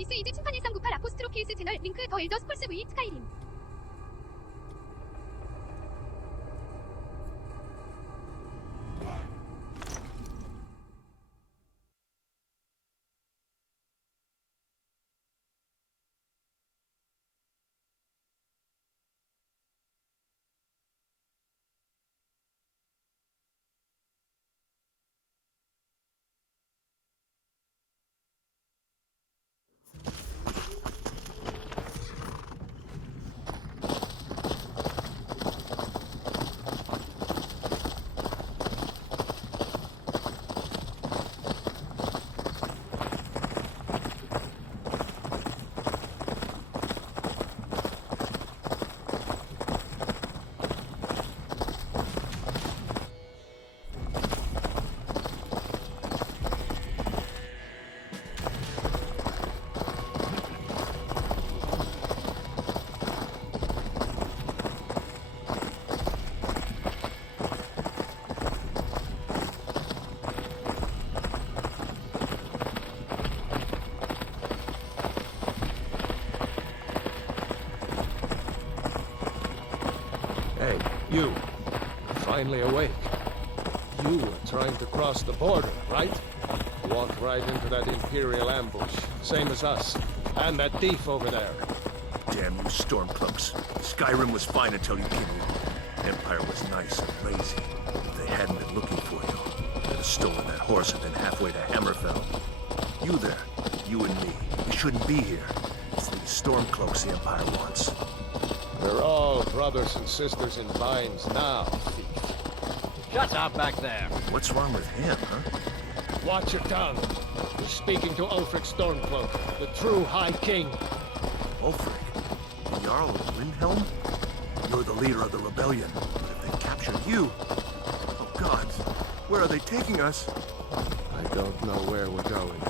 디스 이즈 침판 1398 아포스트로피스 채널 링크 더 엘더 스콜스 V 스카이림. Hey, you. Finally awake. You were trying to cross the border, right? Walked right into that Imperial ambush, same as us. And that thief over there. Damn you Stormcloaks. Skyrim was fine until you came along. Empire was nice and lazy. If they hadn't been looking for you, they'd have stolen that horse and been halfway to Hammerfell. You there, you and me, we shouldn't be here. It's these Stormcloaks the Empire wants. We're all brothers and sisters in binds now, thief. Shut up back there. What's wrong with him, huh? Watch your tongue. We're speaking to Ulfric Stormcloak, the true High King. Ulfric? The Jarl of Windhelm? You're the leader of the rebellion. But if they captured you... Oh God, where are they taking us? I don't know where we're going,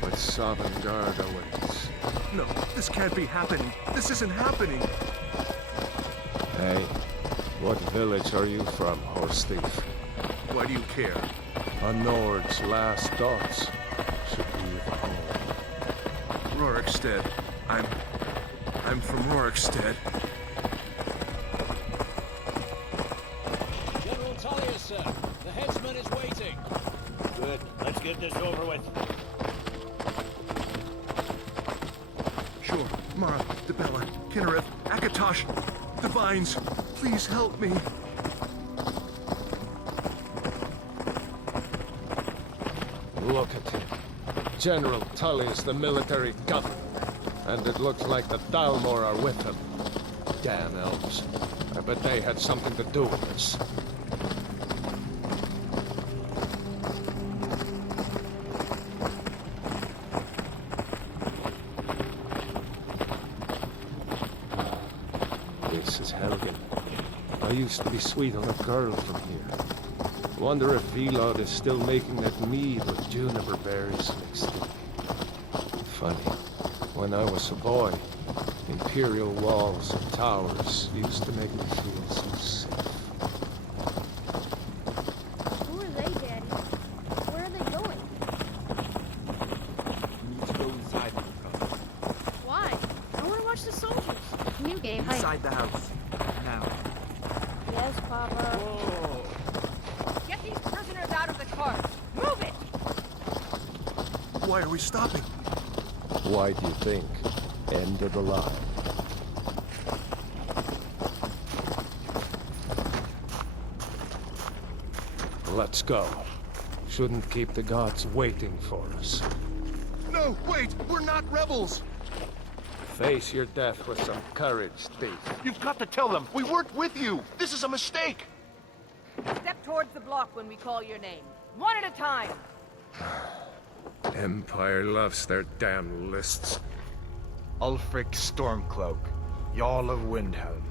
but Sovngarde awaits. No, this can't be happening. This isn't happening. Hey, what village are you from, horse thief? Why do you care? A Nord's last thoughts should be of home. Rorikstead. I'm from Rorikstead. General Tullius, sir. The headsman is waiting. Good. Let's get this over with. Sure. Mara, Debella, Kinnereth, Akatosh, Divines, please help me. Look at him. General Tullius, the military governor. And it looks like the Dalmor are with him. Damn elves. I bet they had something to do with this. This is Helgen. I used to be sweet on a girl from here. Wonder if Vilod is still making that mead with juniper berries mixed in. Funny. When I was a boy, Imperial walls and towers used to make me feel so safe. Who are they, Daddy? Where are they going? We need to go inside the house. Why? I want to watch the soldiers. New game. Hi. Inside the house. Now. Yes, Papa. Whoa! Get these prisoners out of the cart! Move it! Why are we stopping? Why do you think? End of the line. Let's go. Shouldn't keep the gods waiting for us. No, wait! We're not rebels! Face your death with some courage, thief. You've got to tell them! We weren't with you! This is a mistake! Step towards the block when we call your name. One at a time! Empire loves their damn lists. Ulfric Stormcloak, Jarl of Windhelm.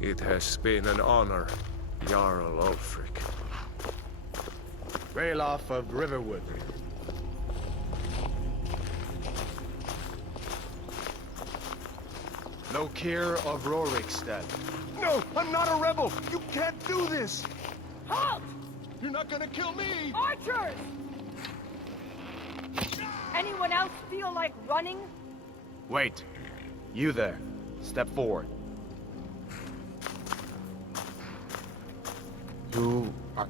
It has been an honor, Jarl Ulfric. Ralof of Riverwood. Lokir of Rorikstead. No! I'm not a rebel! You can't do this! Halt! You're not gonna kill me! Archers! Anyone else feel like running? Wait. You there. Step forward. Who are...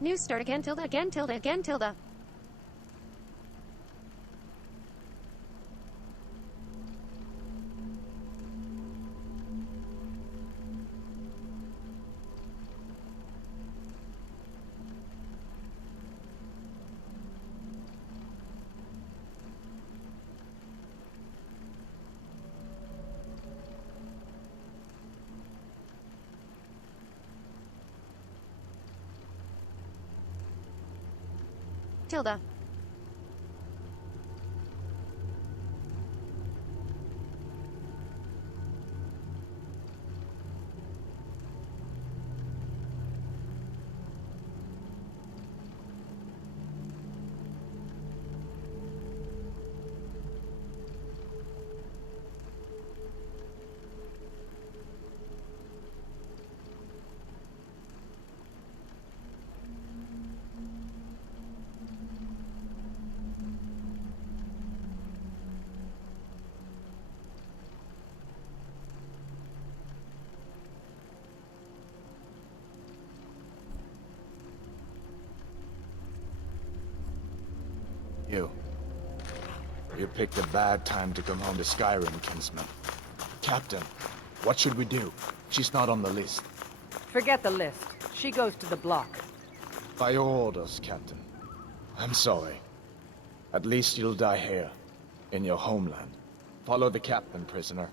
New start again, tilde, again, tilde, again, tilde. Tilde. You picked a bad time to come home to Skyrim, Kinsman. Captain, what should we do? She's not on the list. Forget the list. She goes to the block. By your orders, Captain. I'm sorry. At least you'll die here, in your homeland. Follow the captain, prisoner.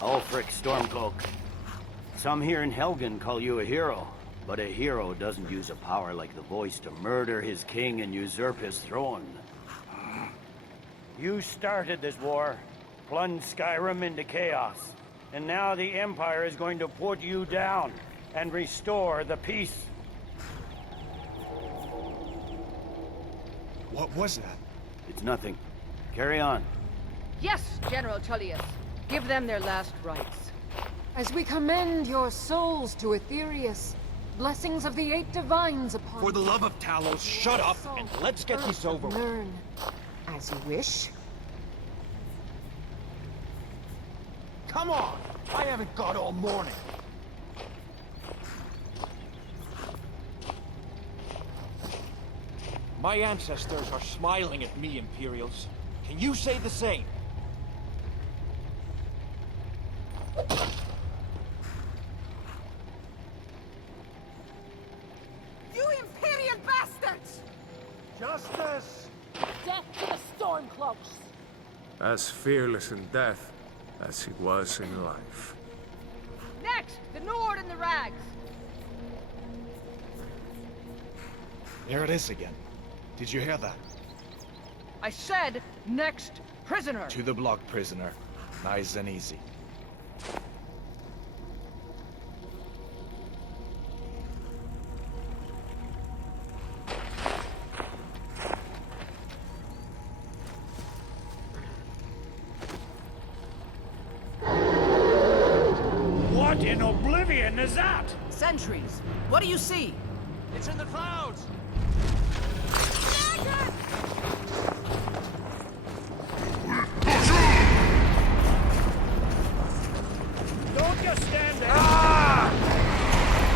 Ulfric Stormcloak. Some here in Helgen call you a hero, but a hero doesn't use a power like the voice to murder his king and usurp his throne. You started this war, plunged Skyrim into chaos, and now the Empire is going to put you down and restore the peace. What was that? It's nothing. Carry on. Yes, General Tullius. Give them their last rites. As we commend your souls to Aetherius, blessings of the 8 divines upon For the love of Talos, shut up and let's get this over with. Learn as you wish. Come on! I haven't got all morning. My ancestors are smiling at me, Imperials. Can you say the same? You Imperial bastards! Justice! Death to the Stormcloaks! As fearless in death as he was in life. Next, the Nord and the Rags. There it is again. Did you hear that? I said, next prisoner. To the block, prisoner. Nice and easy. What in oblivion is that? Sentries. What do you see? It's in the clouds! Don't just stand there! Ah!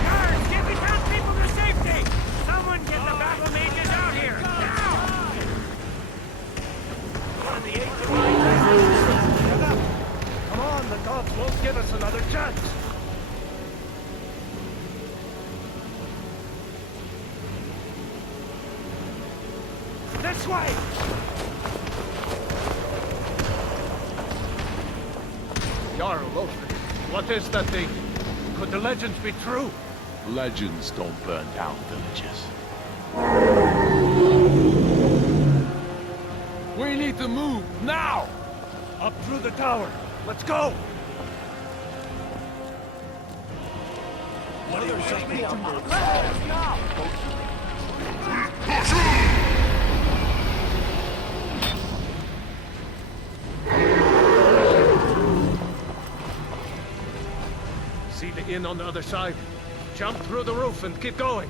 Guards, get the townspeople to safety! Someone get the battle mages out here! Now! One of the eight Shut up! Come on, the gods won't give us another chance! This way! Jarl Lothar, what is that thing? Could the legends be true? Legends don't burn down villages. We need to move, now! Up through the tower! Let's go! What are you saying? Let's go! See the inn on the other side? Jump through the roof and keep going.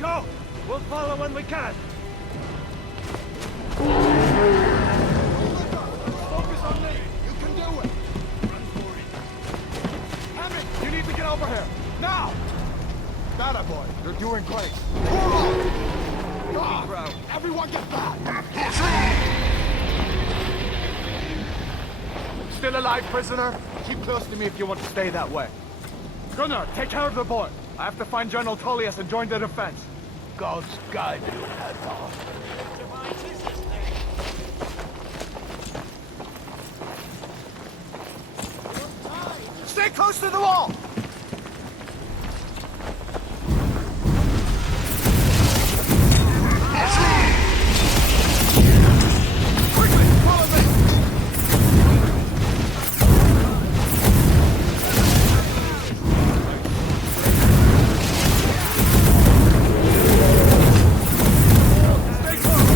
Go! We'll follow when we can. Focus on me! You can do it! Run for it. Hammond, you need to get over here! Now! That boy, you're doing great. God, everyone get back! Still alive, prisoner? Keep close to me if you want to stay that way. Gunnar, take care of the boy. I have to find General Tullius and join the defense. God's guide you, Hadvar. Stay close to the wall! Quickly, follow me! Stay close!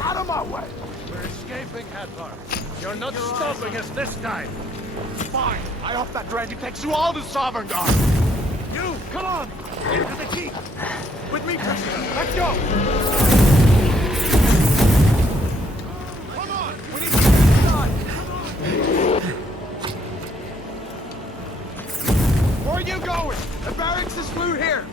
Out of my way! We're escaping, Hadvar. You're not stopping us this time. Fine. I hope that dragon takes you all to Sovereign Guard. You, come on! Into the keep! With me, prisoner. Let's go. Come on. We need to get inside. Where are you going? The barracks is through here.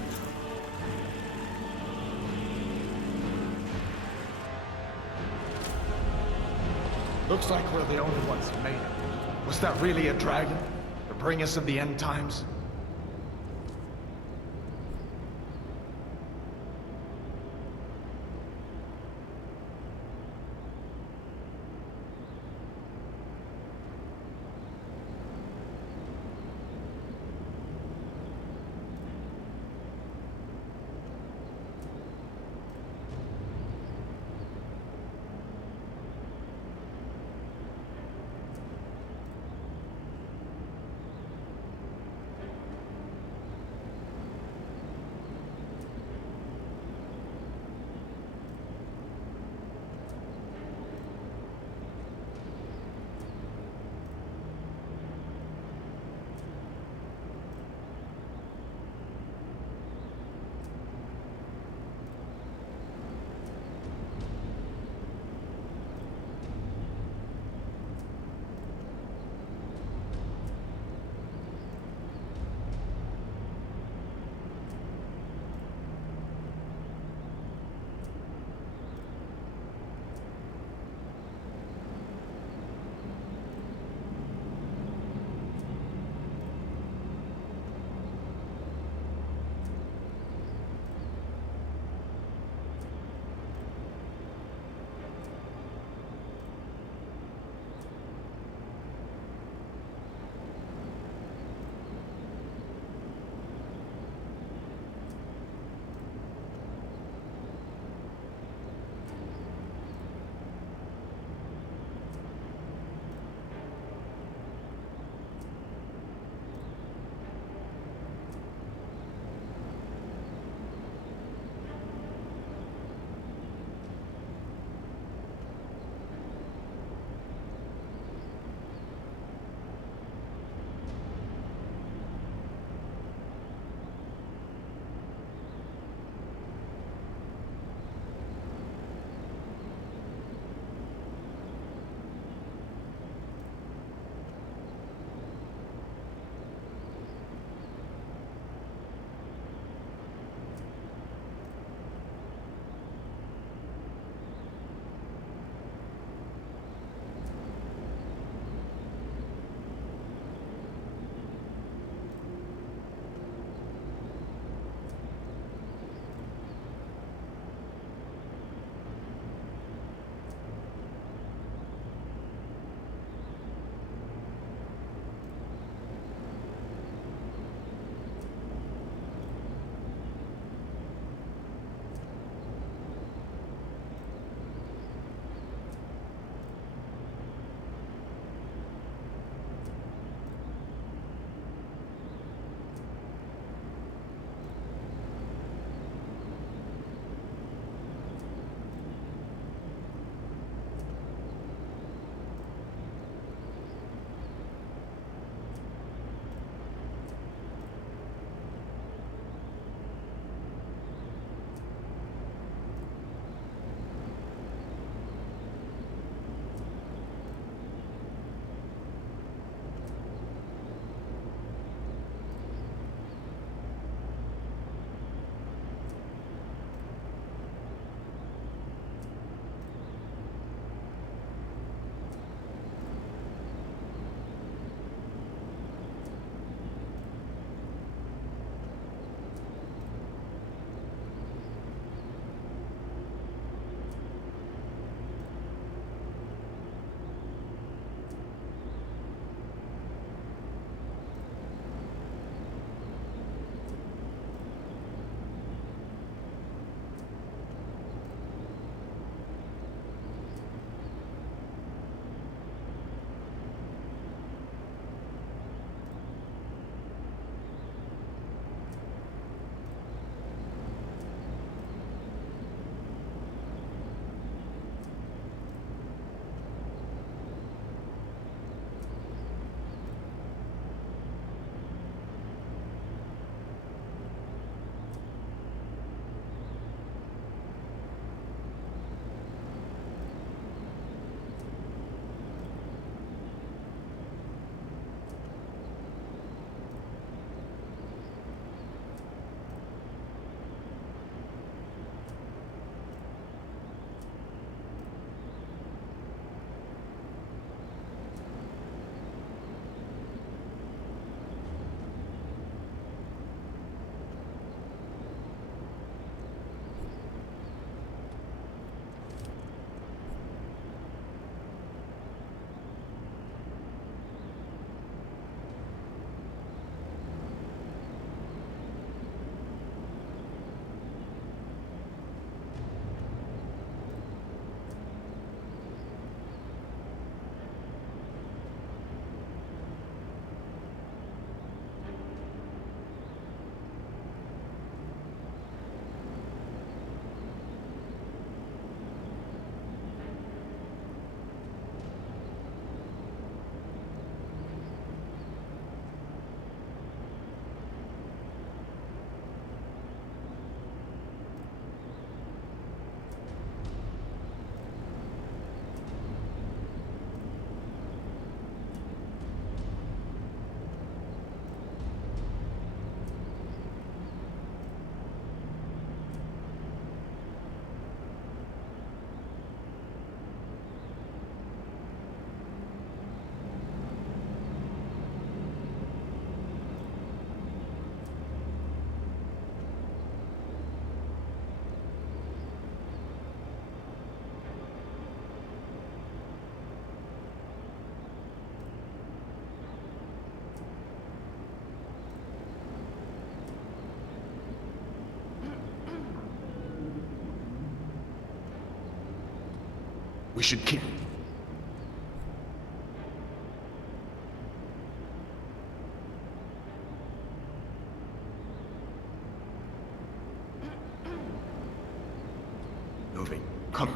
Looks like we're the only ones who made it. Was that really a dragon? To bring us of the end times? We should keep... moving. Come.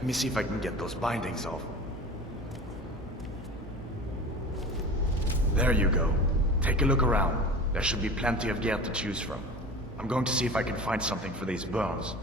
Let me see if I can get those bindings off. There you go. Take a look around. There should be plenty of gear to choose from. I'm going to see if I can find something for these burns.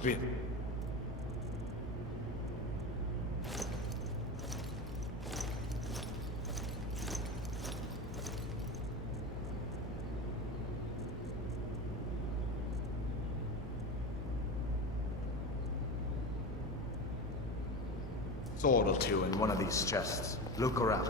Bien. Sword or two in one of these chests. Look around.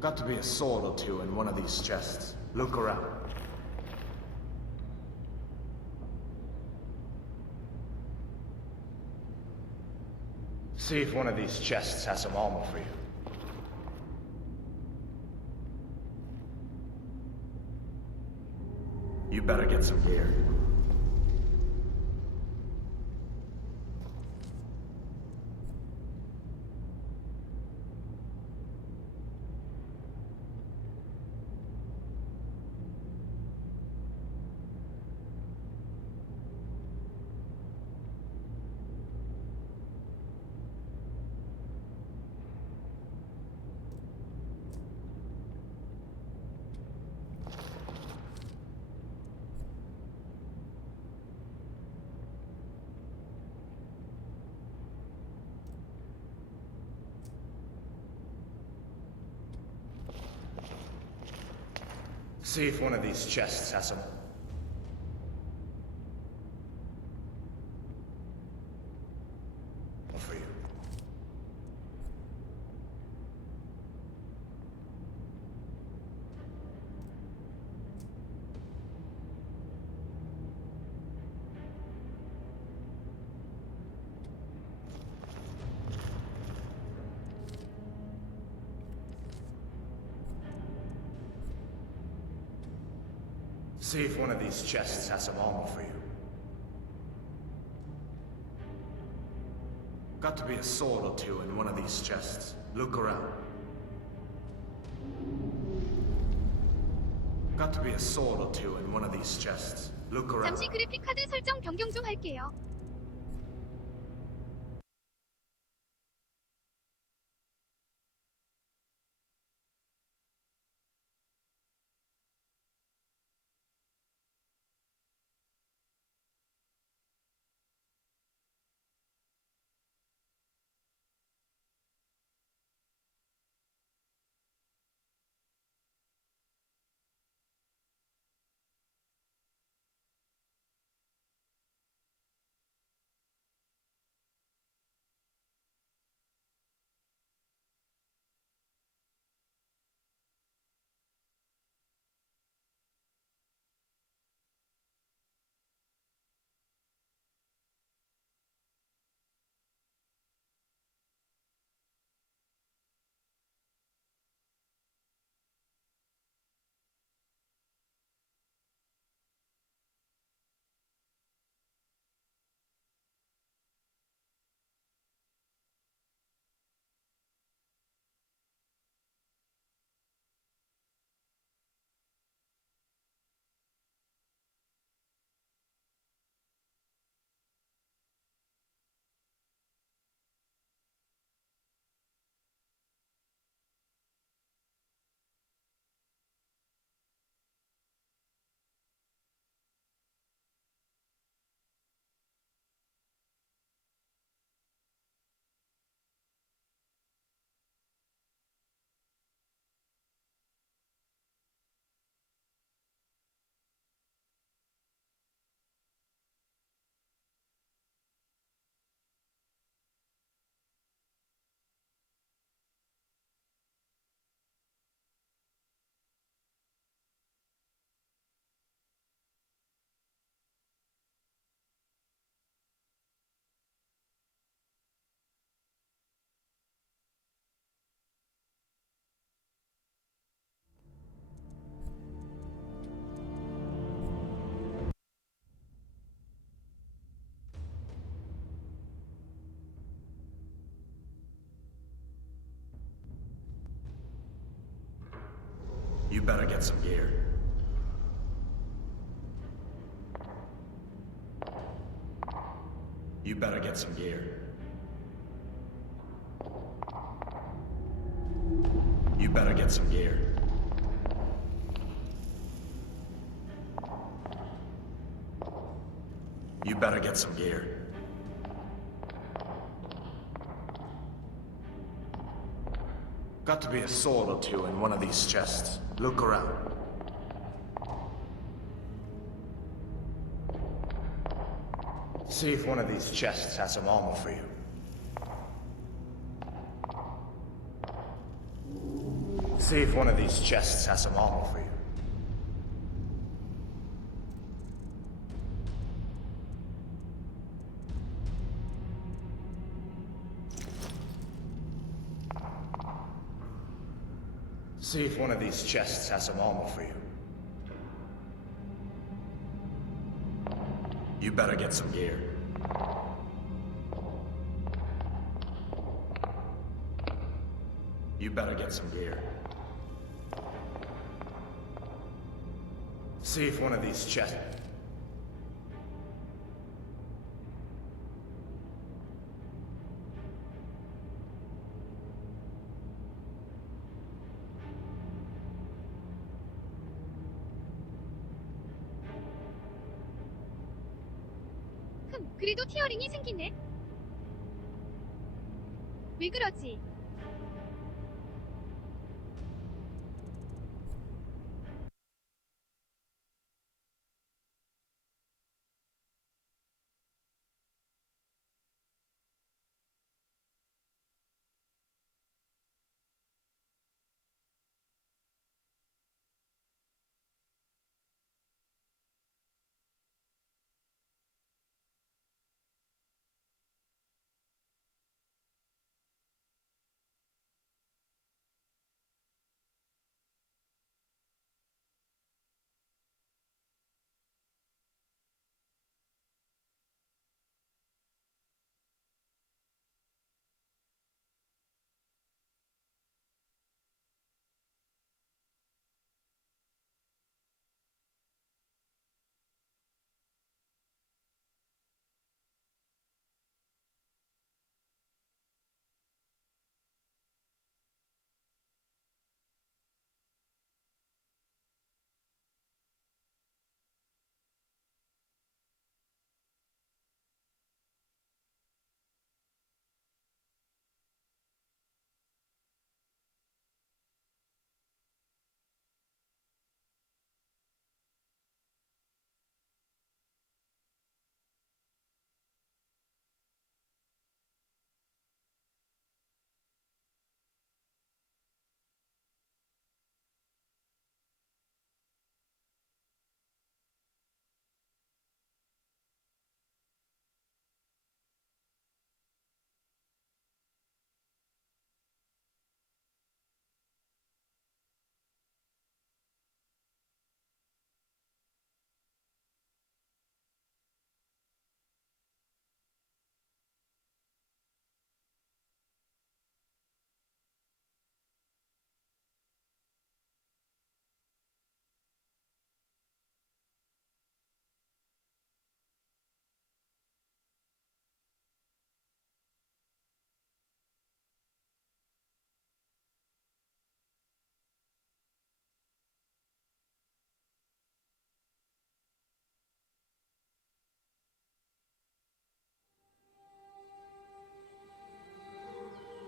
Got to be a sword or two in one of these chests. Look around. See if one of these chests has some armor for you. You better get some gear. See if one of these chests has some. For you. See if one of these chests has some armor for you. Got to be a sword or two in one of these chests. Look around. Got to be a sword or two in one of these chests. Look around. 잠시 그래픽 카드 설정 변경 좀 할게요. You better get some gear. You better get some gear. You better get some gear. You better get some gear. Got to be a sword or two in one of these chests. Look around. See if one of these chests has some armor for you. See if one of these chests has some armor for you. See if one of these chests has some armor for you. You better get some gear. You better get some gear. See if one of these chests... 그래도 티어링이 생기네. 왜 그러지?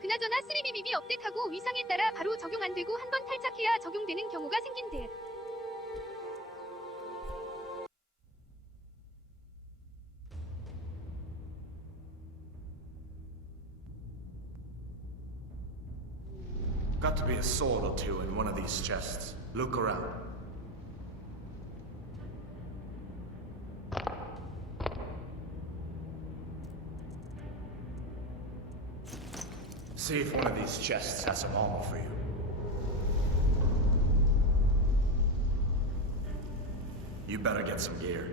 그나저나 3BBB 업데이트하고 위상에 따라 바로 적용 안 되고 한 번 탈착해야 적용되는 경우가 생긴 듯. Got to be a sword or two in one of these chests. Look around. See if one of these chests has some armor for you. You better get some gear.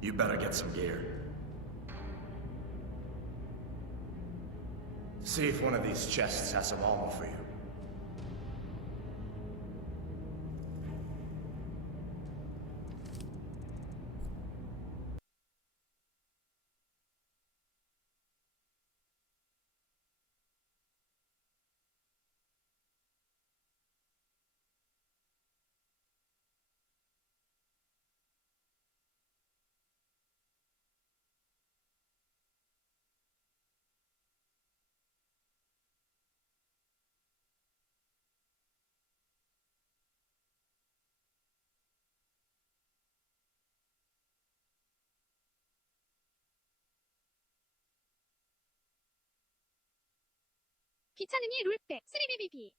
You better get some gear. See if one of these chests has some armor for you. 귀찮으니 롤백, 3BBB.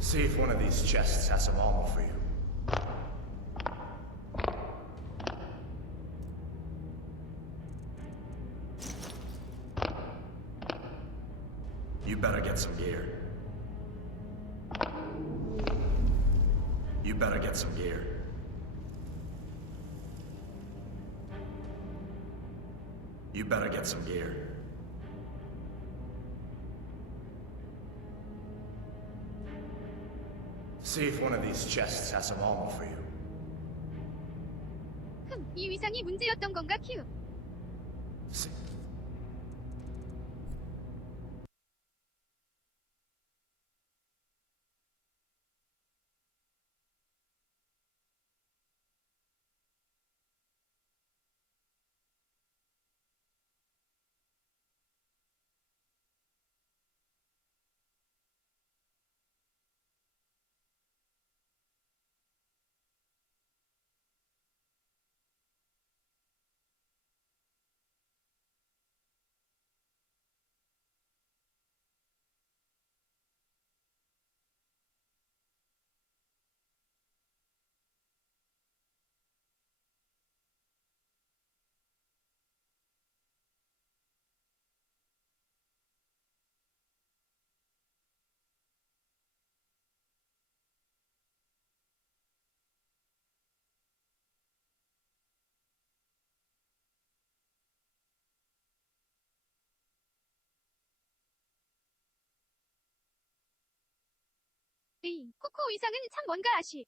See if one of these chests has some armor for you. You better get some gear. You better get some gear. You better get some gear. See if one of these chests has some armor for you. 이 위상이 문제였던 건가, 큐? See. 에이, 코코 위상은 참 뭔가 아쉬.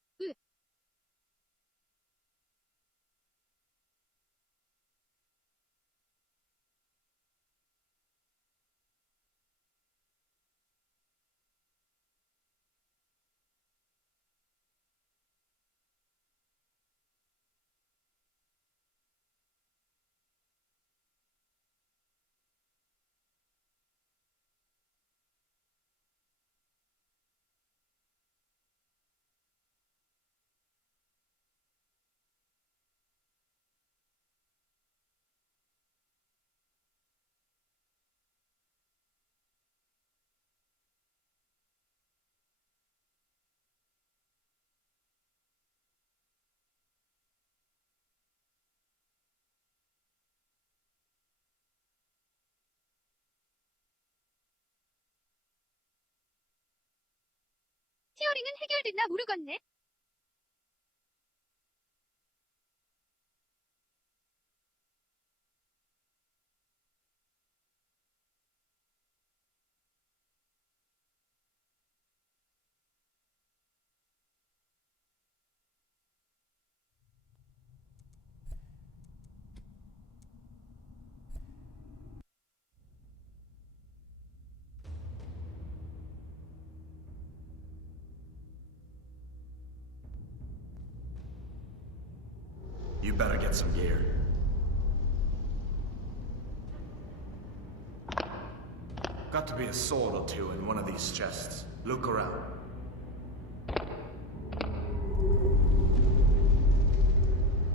티어링은 해결됐나 모르겠네. You better get some gear. Got to be a sword or two in one of these chests. Look around.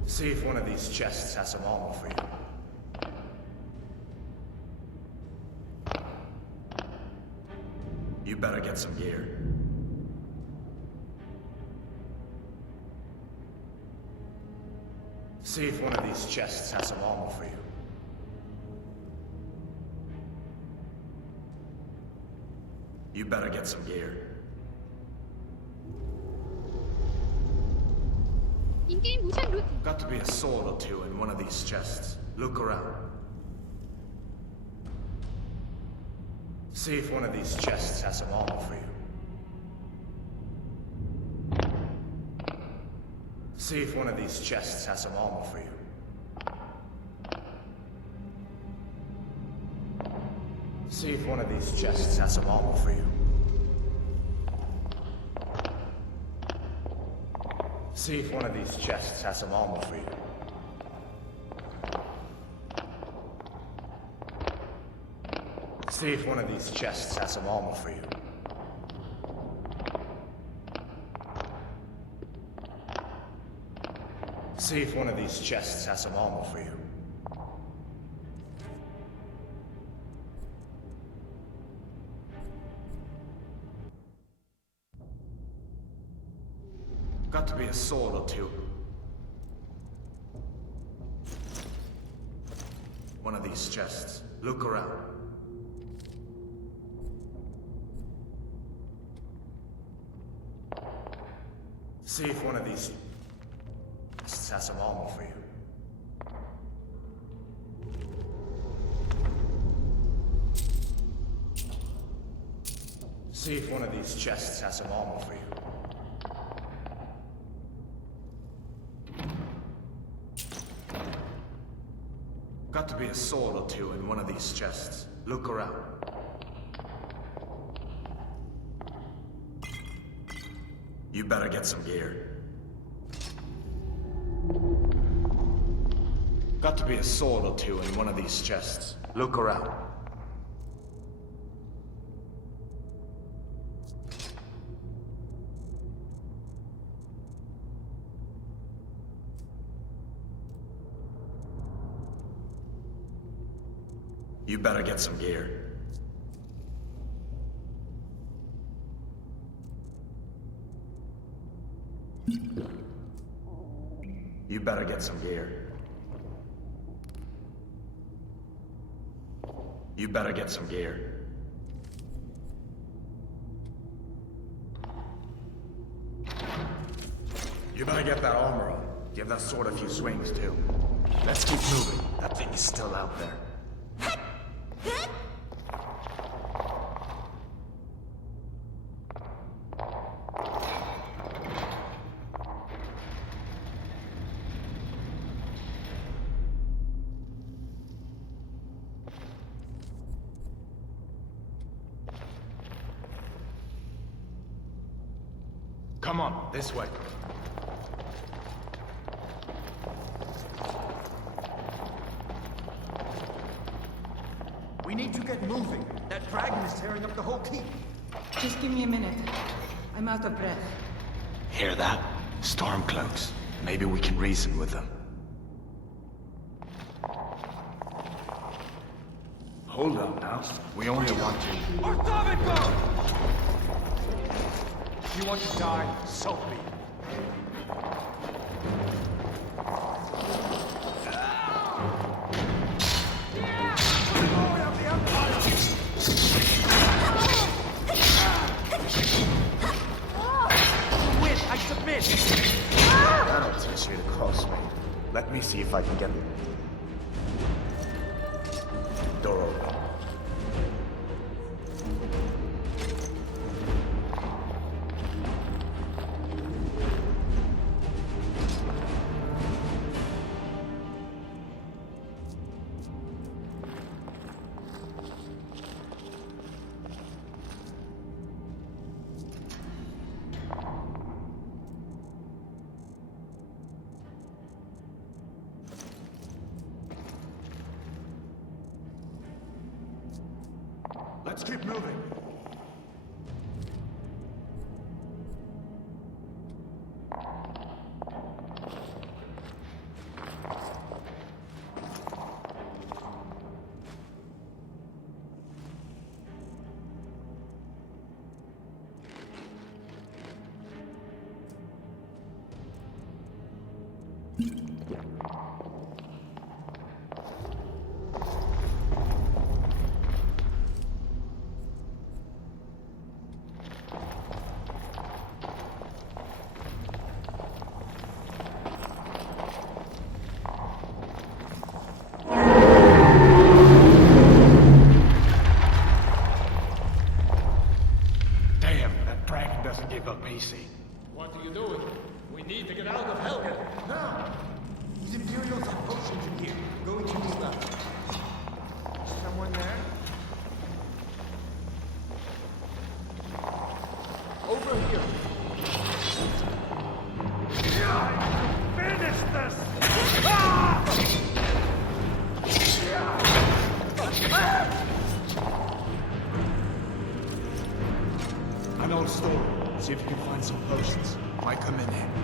See if one of these chests has some armor for you. You better get some gear. See if one of these chests has some armor for you. You better get some gear. 인게임 모션 루트. Got to be a sword or two in one of these chests. Look around. See if one of these chests has some armor for you. See if one of these chests has some armor for you. See if one of these chests has some armor for you. See if one of these chests has some armor for you. See if one of these chests has some armor for you. See if one of these chests has some armor for you. Got to be a sword or two. One of these chests. Look around. See if one of these chests has some armor for you. See if one of these chests has some armor for you. Got to be a sword or two in one of these chests. Look around. You better get some gear. Got to be a sword or two in one of these chests. Look around. You better get some gear. You better get some gear. You better get some gear. You better get that armor on. Give that sword a few swings, too. Let's keep moving. That thing is still out there. Come on, this way. We need to get moving. That dragon is tearing up the whole keep. Just give me a minute. I'm out of breath. Hear that? Stormcloaks. Maybe we can reason with them. Hold up now. We only want to... You want to die? So be it. Win, I submit! That'll teach you to cross me. Let me see if I can get... Door open. Let's keep moving. over here. Finish this! Ah! An old story. See if you can find some potions. Might come in handy.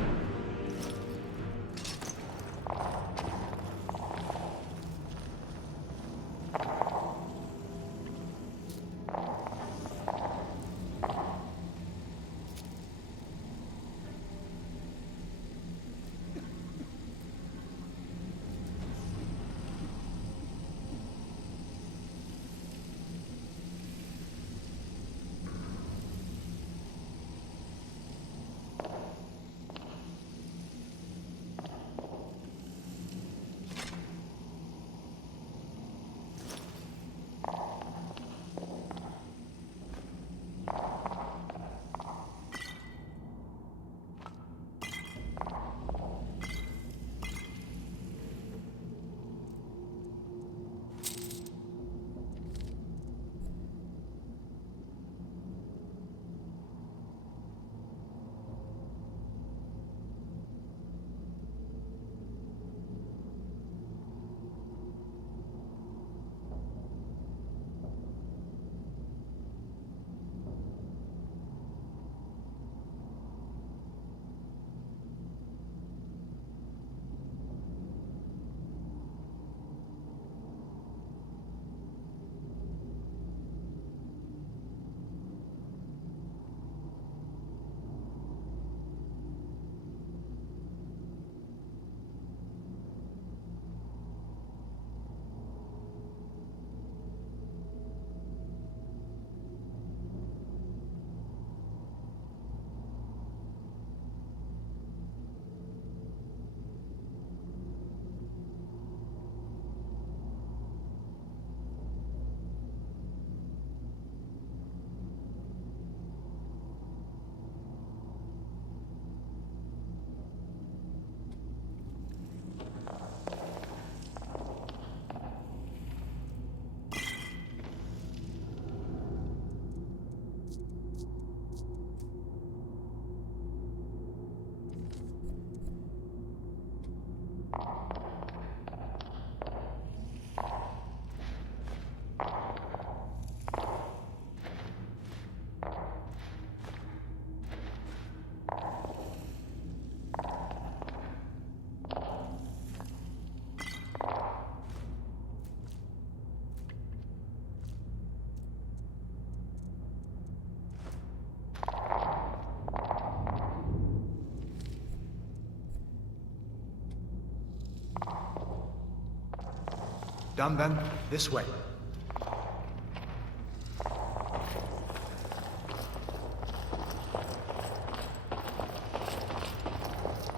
Done then. This way.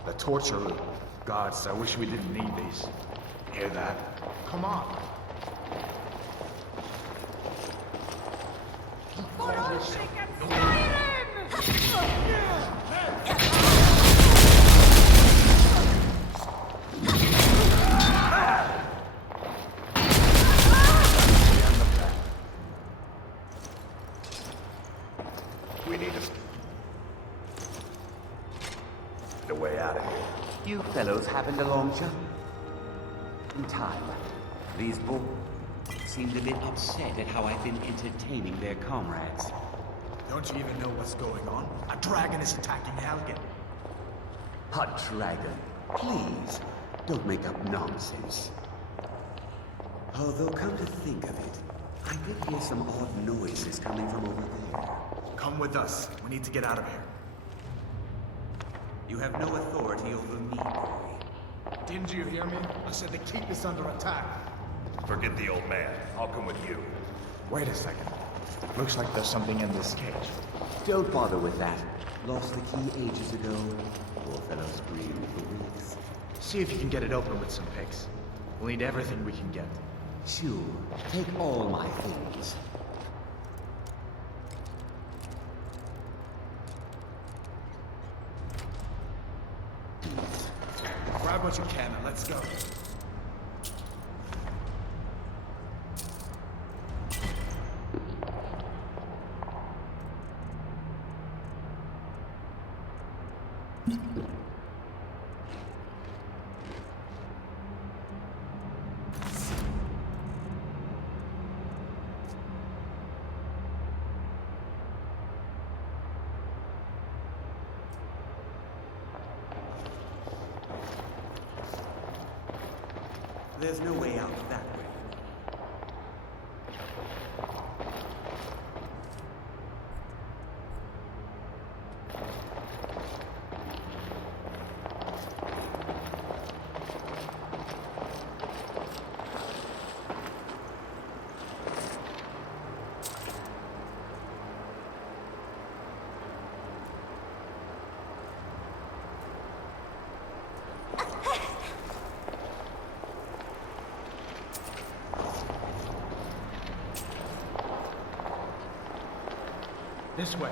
The torture loop. Gods, I wish we didn't need these. Hear that? Come on. You fellows happened along just in time. These boys seemed a bit upset at how I've been entertaining their comrades. Don't you even know what's going on? A dragon is attacking Helgen. A dragon? Please, don't make up nonsense. Although, come to think of it, I did hear some odd noises coming from over there. Come with us. We need to get out of here. You have no authority over me, boy. Didn't you hear me? I said the keep is under attack. Forget the old man. I'll come with you. Wait a second. Looks like there's something in this cage. Don't bother with that. Lost the key ages ago. Poor fellow screamed for weeks. See if you can get it open with some picks. We'll need everything we can get. Sure. Take all my things. Grab what you can and let's go. There's no way out that way. This way.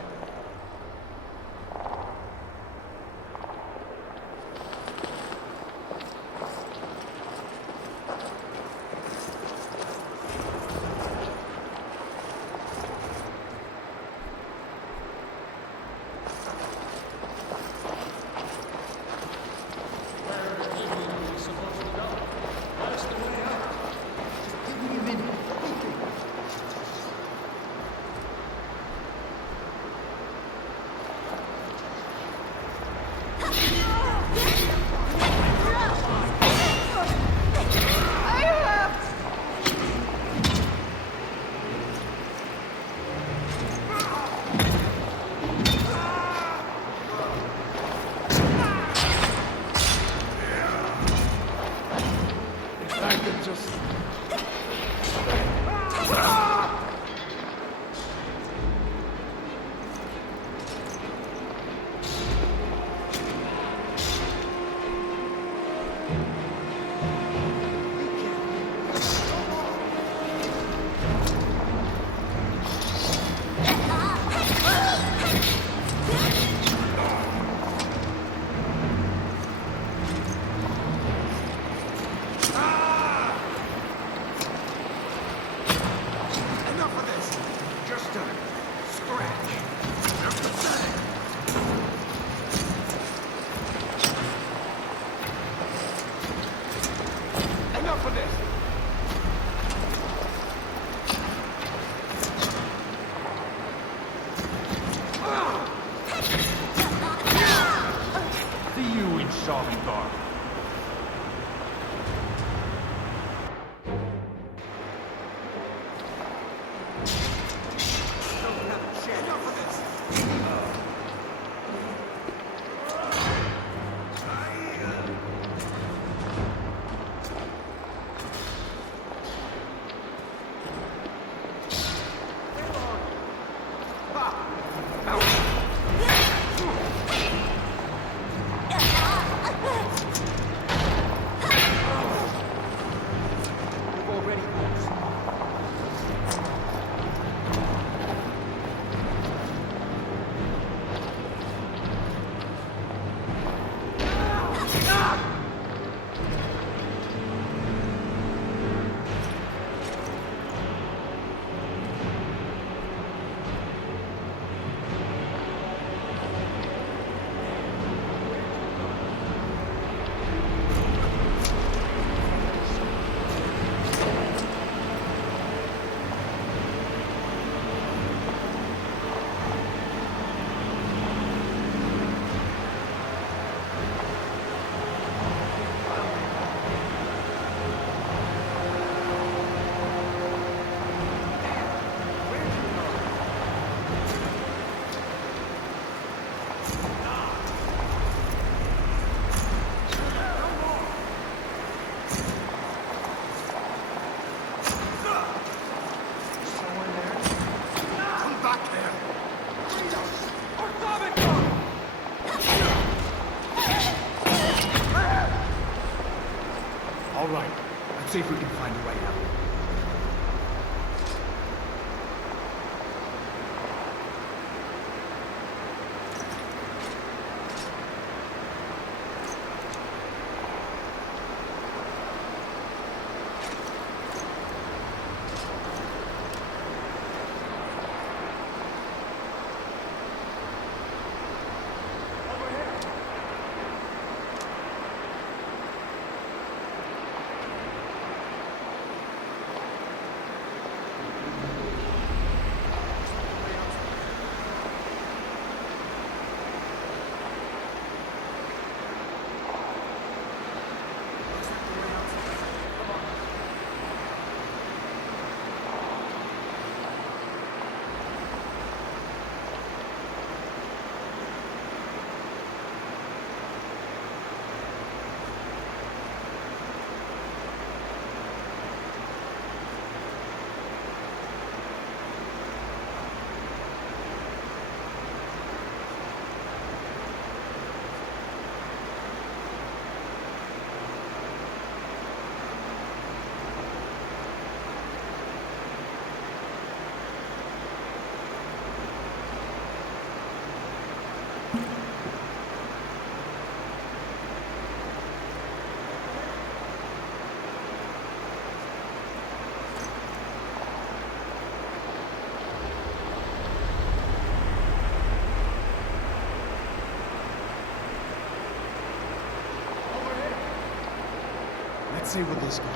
Let's see what this goes.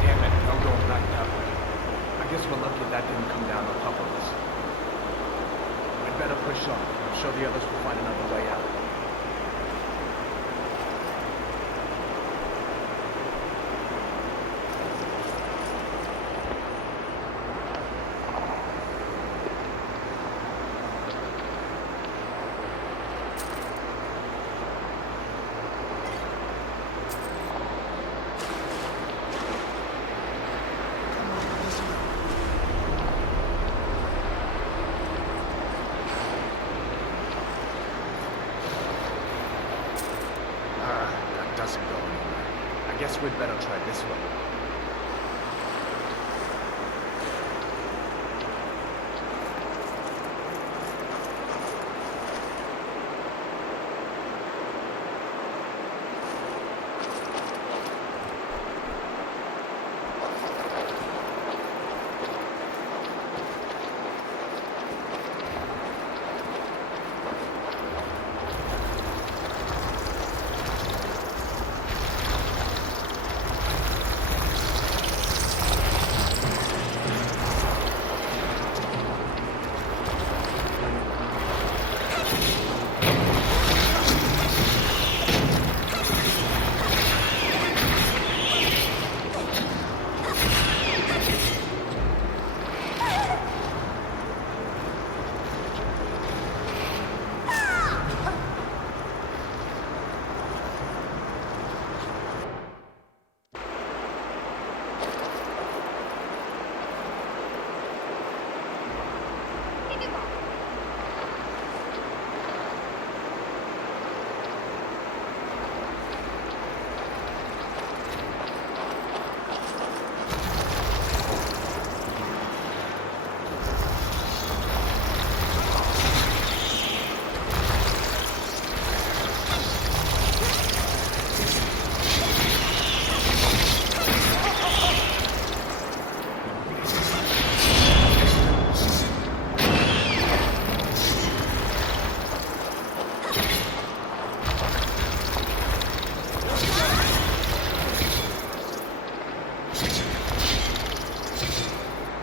Damn it, I'm going back that way. I guess we're lucky that didn't come down on top of us. We'd better push on. I'm sure the others will find another way out. That doesn't go anywhere. I guess we'd better try this way.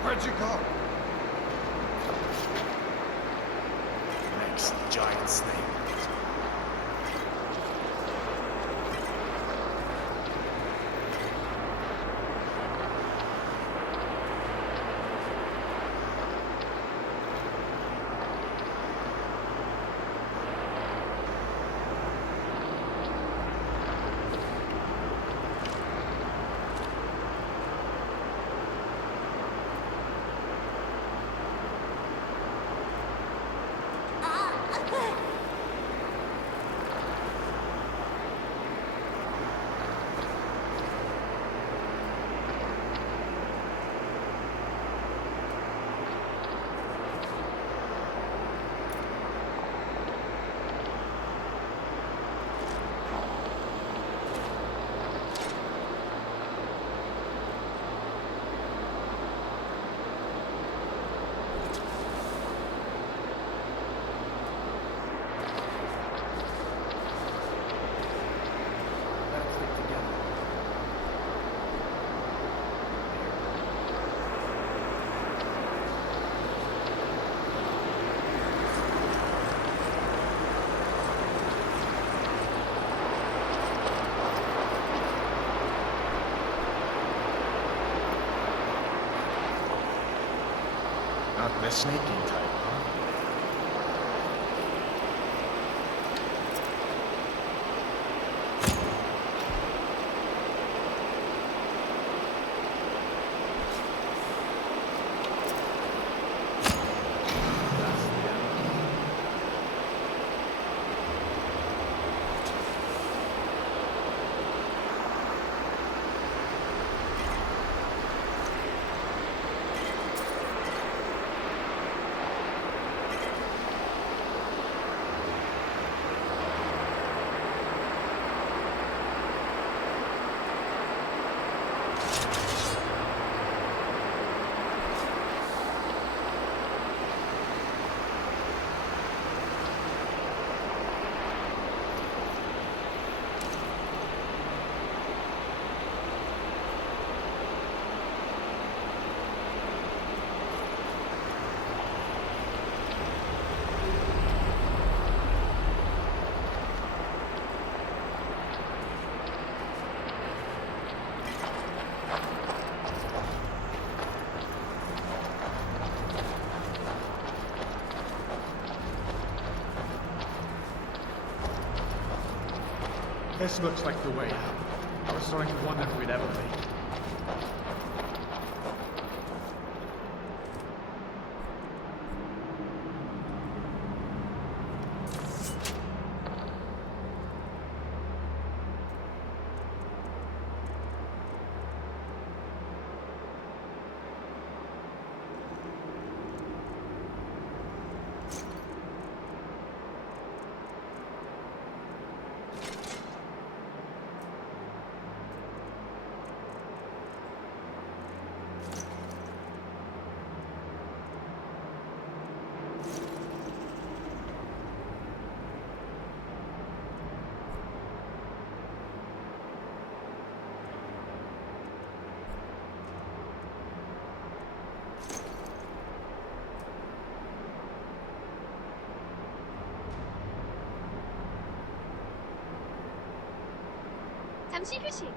Where'd you go? Next giant snake. Not the snaking type, huh? This looks like the way. I was starting to wonder if we'd ever make it. 잠시 휴식.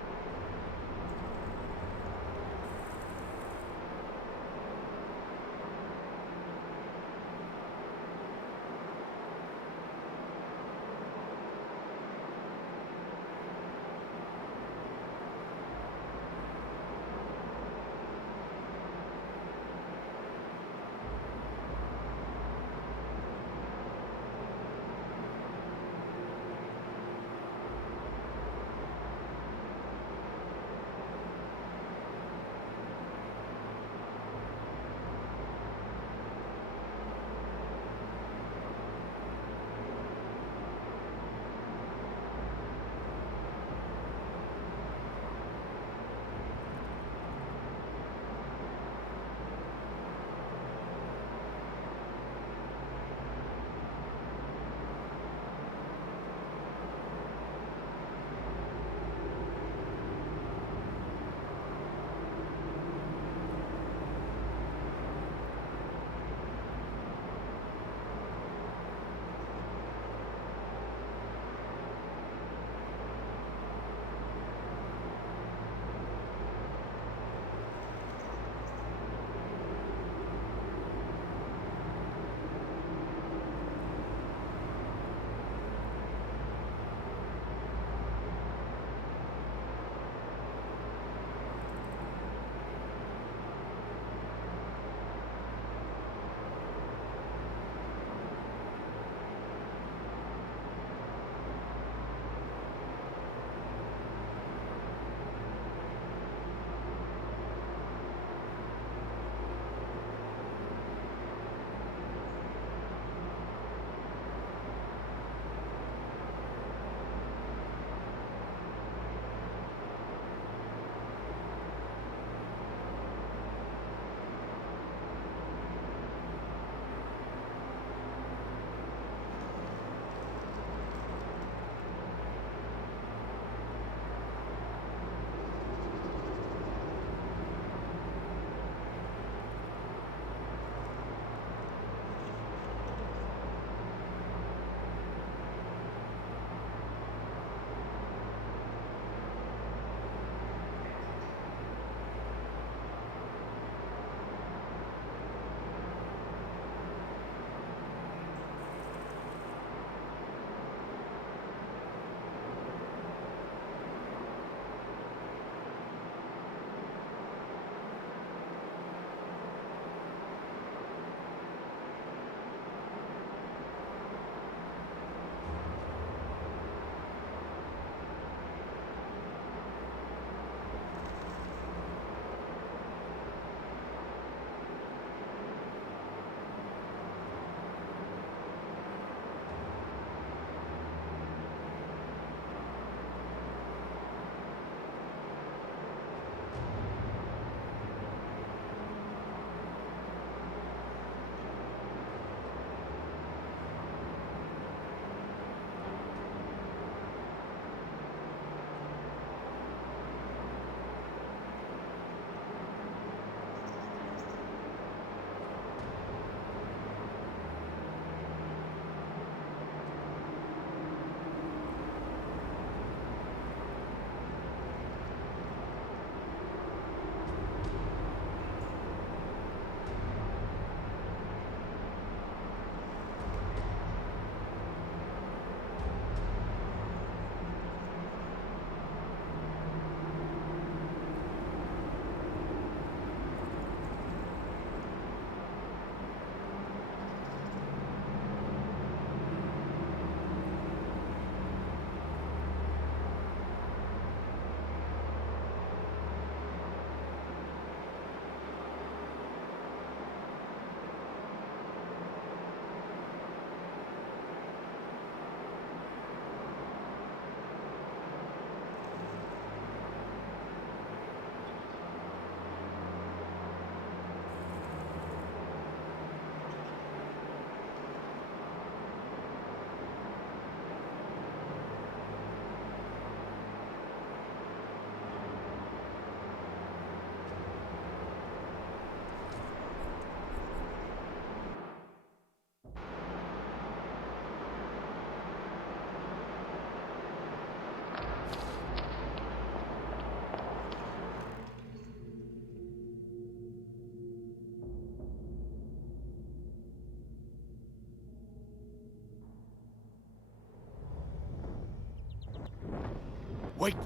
Wait!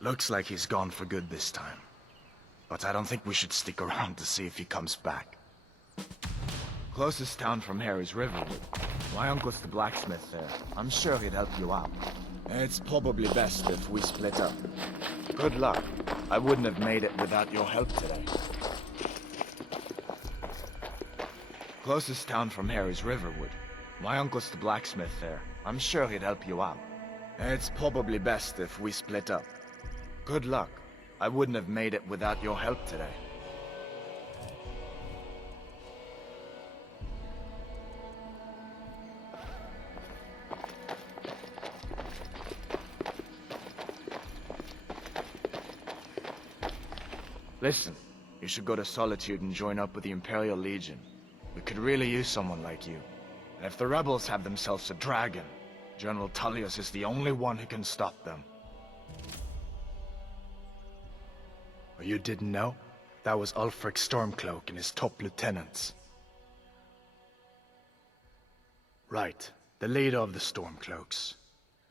Looks like he's gone for good this time. But I don't think we should stick around to see if he comes back. Closest town from here is Riverwood. My uncle's the blacksmith there. I'm sure he'd help you out. It's probably best if we split up. Good luck. I wouldn't have made it without your help today. Closest town from here is Riverwood. My uncle's the blacksmith there. I'm sure he'd help you out. It's probably best if we split up. Good luck. I wouldn't have made it without your help today. Listen, you should go to Solitude and join up with the Imperial Legion. We could really use someone like you. And if the rebels have themselves a dragon, General Tullius is the only one who can stop them. Or you didn't know? That was Ulfric Stormcloak and his top lieutenants. Right, the leader of the Stormcloaks.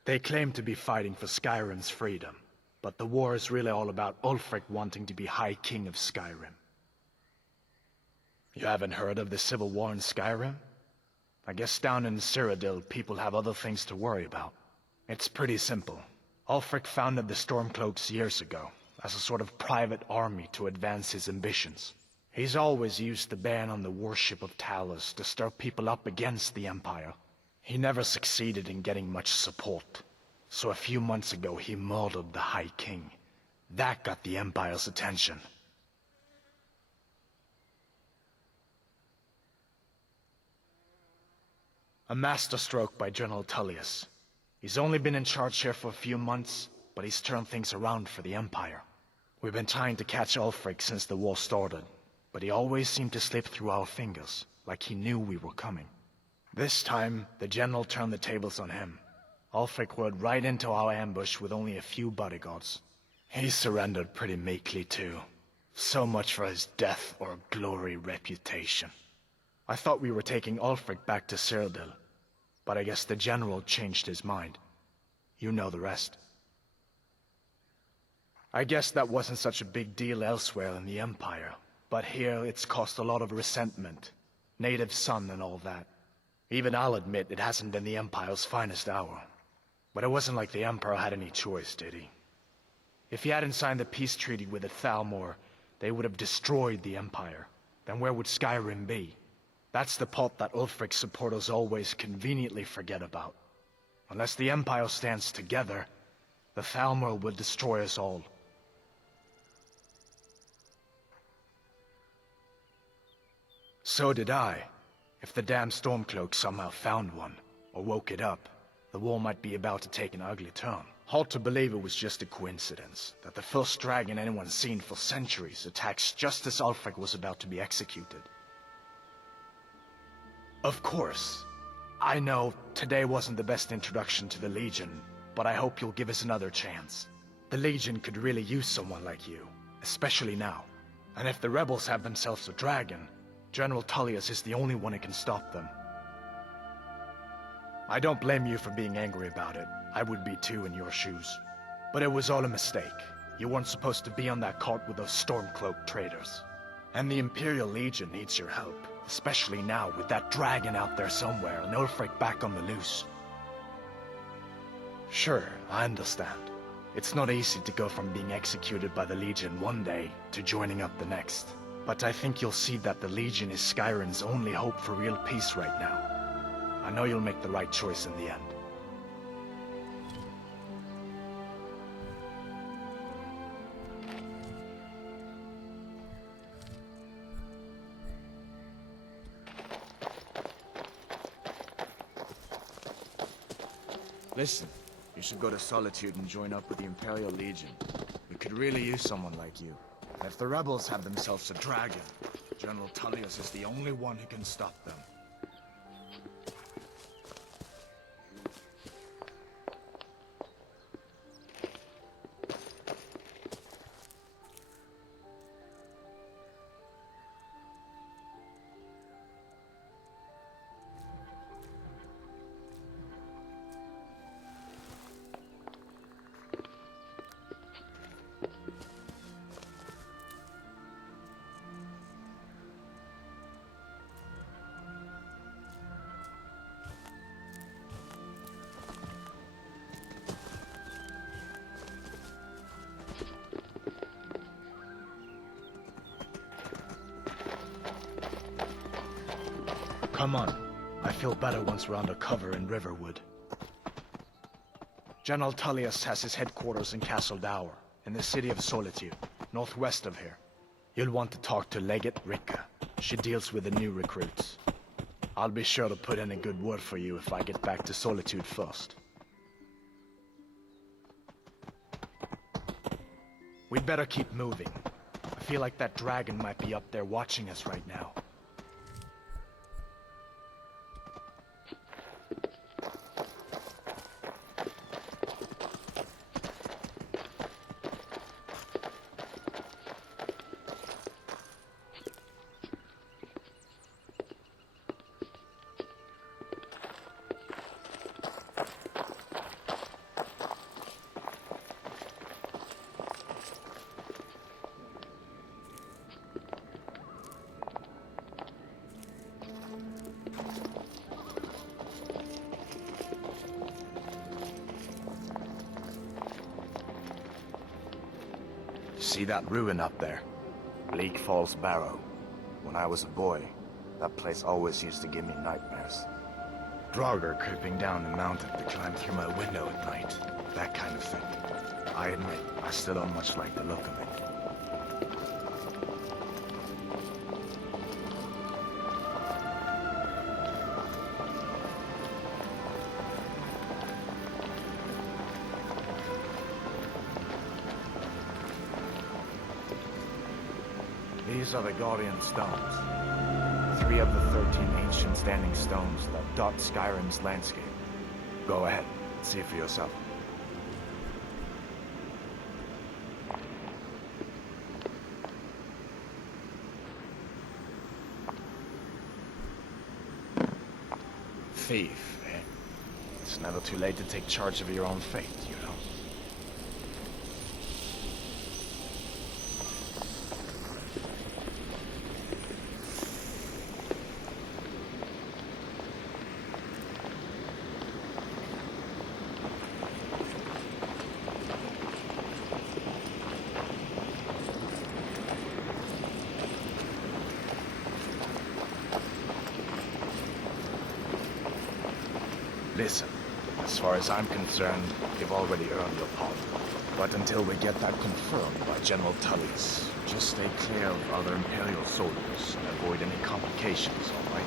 They claim to be fighting for Skyrim's freedom, but the war is really all about Ulfric wanting to be High King of Skyrim. You haven't heard of the civil war in Skyrim? I guess down in Cyrodiil, people have other things to worry about. It's pretty simple. Ulfric founded the Stormcloaks years ago, as a sort of private army to advance his ambitions. He's always used the ban on the worship of Talos to stir people up against the Empire. He never succeeded in getting much support. So a few months ago he murdered the High King. That got the Empire's attention. A masterstroke by General Tullius. He's only been in charge here for a few months, but he's turned things around for the Empire. We've been trying to catch Ulfric since the war started, but he always seemed to slip through our fingers, like he knew we were coming. This time, the General turned the tables on him. Ulfric rode right into our ambush with only a few bodyguards. He surrendered pretty meekly too. So much for his death or glory reputation. I thought we were taking Ulfric back to Cyrodiil, but I guess the General changed his mind. You know the rest. I guess that wasn't such a big deal elsewhere in the Empire, but here it's caused a lot of resentment. Native son and all that. Even I'll admit it hasn't been the Empire's finest hour. But it wasn't like the Emperor had any choice, did he? If he hadn't signed the peace treaty with the Thalmor, they would have destroyed the Empire. Then where would Skyrim be? That's the part that Ulfric's supporters always conveniently forget about. Unless the Empire stands together, the Thalmor will destroy us all. So did I. If the damn Stormcloak somehow found one, or woke it up, the war might be about to take an ugly turn. Hard to believe it was just a coincidence, that the first dragon anyone's seen for centuries attacks just as Ulfric was about to be executed. Of course. I know today wasn't the best introduction to the Legion, but I hope you'll give us another chance. The Legion could really use someone like you, especially now. And if the rebels have themselves a dragon, General Tullius is the only one who can stop them. I don't blame you for being angry about it. I would be too in your shoes. But it was all a mistake. You weren't supposed to be on that cart with those Stormcloak traitors. And the Imperial Legion needs your help, especially now with that dragon out there somewhere and Ulfric back on the loose. Sure, I understand. It's not easy to go from being executed by the Legion one day to joining up the next. But I think you'll see that the Legion is Skyrim's only hope for real peace right now. I know you'll make the right choice in the end. Listen, you should go to Solitude and join up with the Imperial Legion. We could really use someone like you. And if the rebels have themselves a dragon, General Tullius is the only one who can stop them. Come on. I feel better once we're under cover in Riverwood. General Tullius has his headquarters in Castle Dower, in the city of Solitude, northwest of here. You'll want to talk to Legate Ricka. She deals with the new recruits. I'll be sure to put in a good word for you if I get back to Solitude first. We'd better keep moving. I feel like that dragon might be up there watching us right now. See that ruin up there? Bleak Falls Barrow. When I was a boy, that place always used to give me nightmares. Draugr creeping down the mountain to climb through my window at night. That kind of thing. I admit, I still don't much like the look of it. These are the Guardian Stones. 3 of the 13 ancient standing stones that dot Skyrim's landscape. Go ahead, see for yourself. Thief, eh? It's never too late to take charge of your own fate, you know? Listen, as far as I'm concerned, you've already earned your pardon. But until we get that confirmed by General Tullius, just stay clear of other Imperial soldiers and avoid any complications, all right?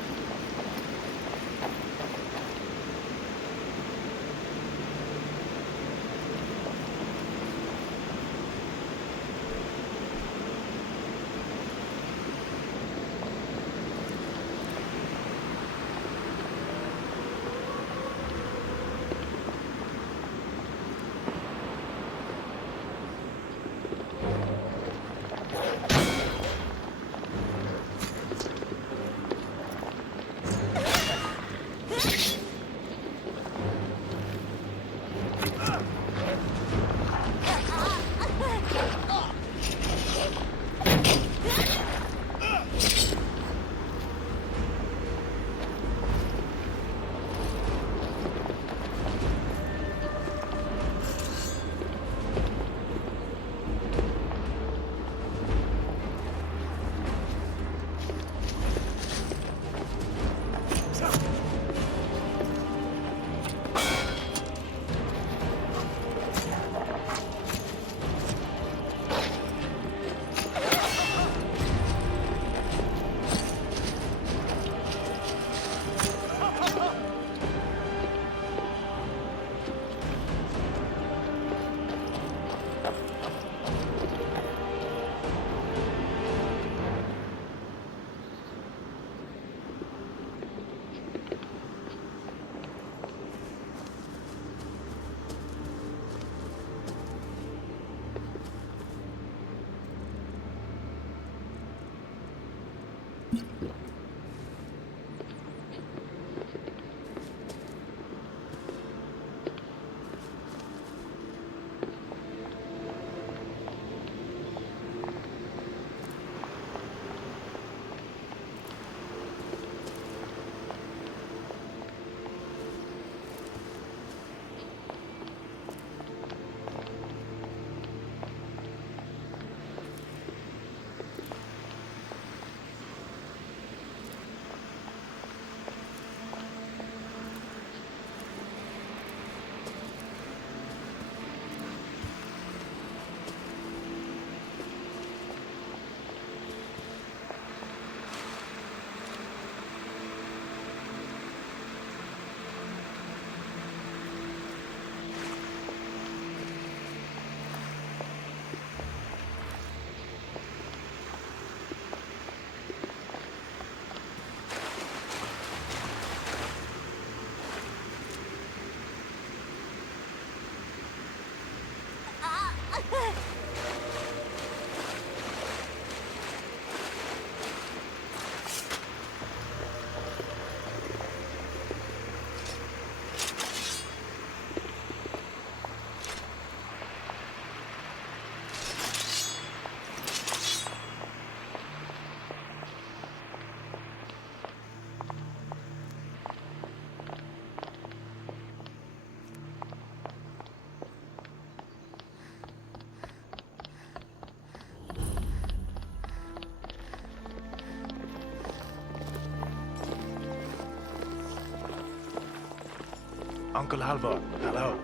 Uncle Halvor, hello.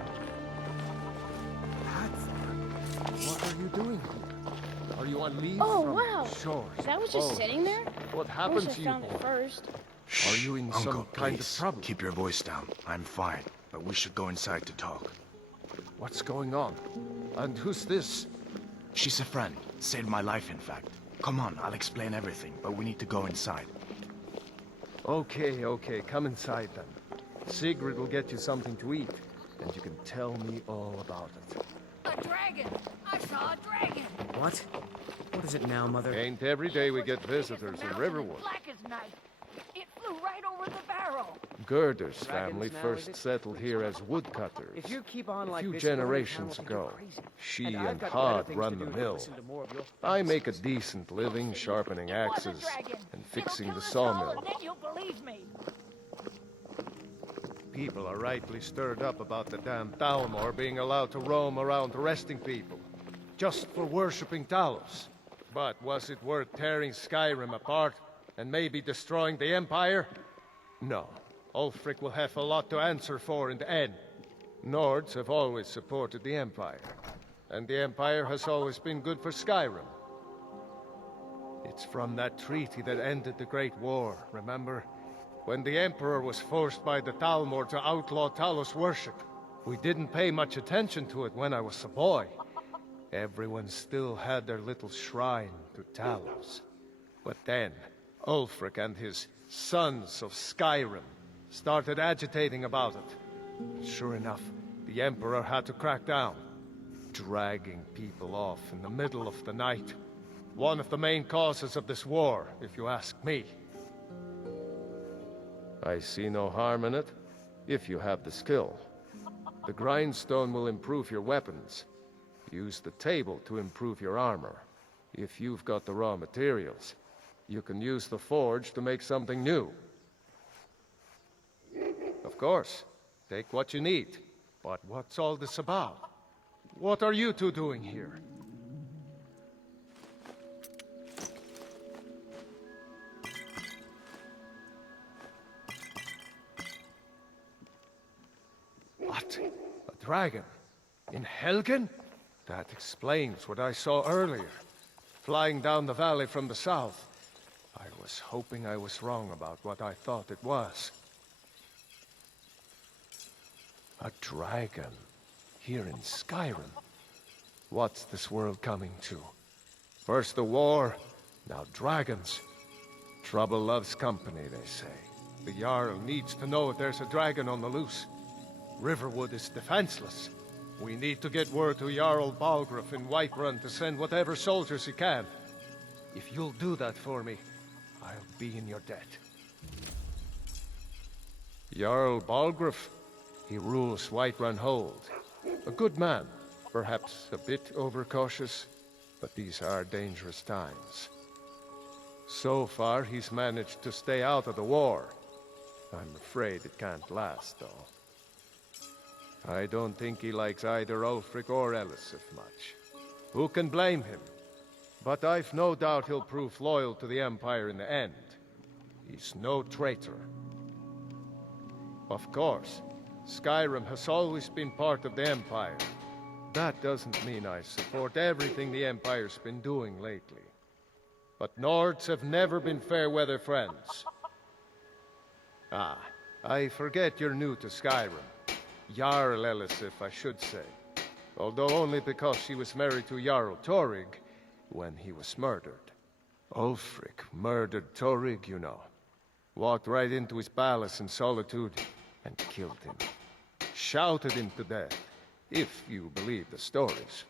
What are you doing here? Are you on leave Oh, from wow. shores? That was just sitting there? What I happened wish I to you, found it boy? first. Are you in Uncle, some kind of please, trouble? keep your voice down. I'm fine, but we should go inside to talk. What's going on? And who's this? She's a friend. Saved my life, in fact. Come on, I'll explain everything, but we need to go inside. Okay, come inside then. Sigrid will get you something to eat, and you can tell me all about it. A dragon! I saw a dragon! What? What is it now, Mother? Ain't every day we get visitors in Riverwood. Black as night. It flew right over the barrel. Gerder's Dragons family now, first is it? settled here as woodcutters. If you keep on like a few this, generations every time ago. I'll think you're crazy. She And I've and got Hod better things run to the do than mill. listen to more of your I make a fantasies. decent living sharpening axes and fixing the It'll kill us all, sawmill. and then you'll believe me. People are rightly stirred up about the damn Thalmor being allowed to roam around arresting people, just for worshipping Talos. But was it worth tearing Skyrim apart and maybe destroying the Empire? No. Ulfric will have a lot to answer for in the end. Nords have always supported the Empire, and the Empire has always been good for Skyrim. It's from that treaty that ended the Great War, remember? When the Emperor was forced by the Thalmor to outlaw Talos worship. We didn't pay much attention to it when I was a boy. Everyone still had their little shrine to Talos. But then, Ulfric and his sons of Skyrim started agitating about it. Sure enough, the Emperor had to crack down, dragging people off in the middle of the night. One of the main causes of this war, if you ask me. I see no harm in it, if you have the skill. The grindstone will improve your weapons. Use the table to improve your armor. If you've got the raw materials, you can use the forge to make something new. Of course, take what you need. But what's all this about? What are you two doing here? What? A dragon? In Helgen? That explains what I saw earlier. Flying down the valley from the south. I was hoping I was wrong about what I thought it was. A dragon. Here in Skyrim. What's this world coming to? First the war, now dragons. Trouble loves company, they say. The Jarl needs to know if there's a dragon on the loose. Riverwood is defenseless. We need to get word to Jarl Balgruuf in Whiterun to send whatever soldiers he can. If you'll do that for me, I'll be in your debt. Jarl Balgruuf, he rules Whiterun Hold. A good man, perhaps a bit overcautious, but these are dangerous times. So far, he's managed to stay out of the war. I'm afraid it can't last, though. I don't think he likes either Ulfric or Elisif much. Who can blame him? But I've no doubt he'll prove loyal to the Empire in the end. He's no traitor. Of course, Skyrim has always been part of the Empire. That doesn't mean I support everything the Empire's been doing lately. But Nords have never been fair-weather friends. Ah, I forget you're new to Skyrim. Jarl Elisif, I should say. Although only because she was married to Jarl Torygg when he was murdered. Ulfric murdered Torygg, you know. Walked right into his palace in Solitude and killed him. Shouted him to death, if you believe the stories.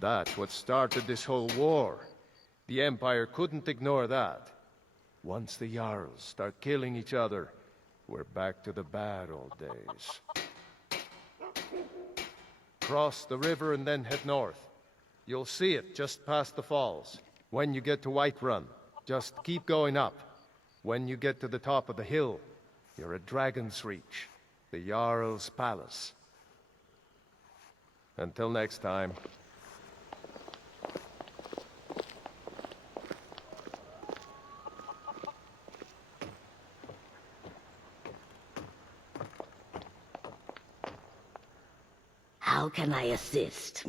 That's what started this whole war. The Empire couldn't ignore that. Once the Jarls start killing each other, we're back to the bad old days. Cross the river and then head north. You'll see it just past the falls. When you get to Whiterun, just keep going up. When you get to the top of the hill, you're at Dragon's Reach, the Jarl's Palace. Until next time. How can I assist?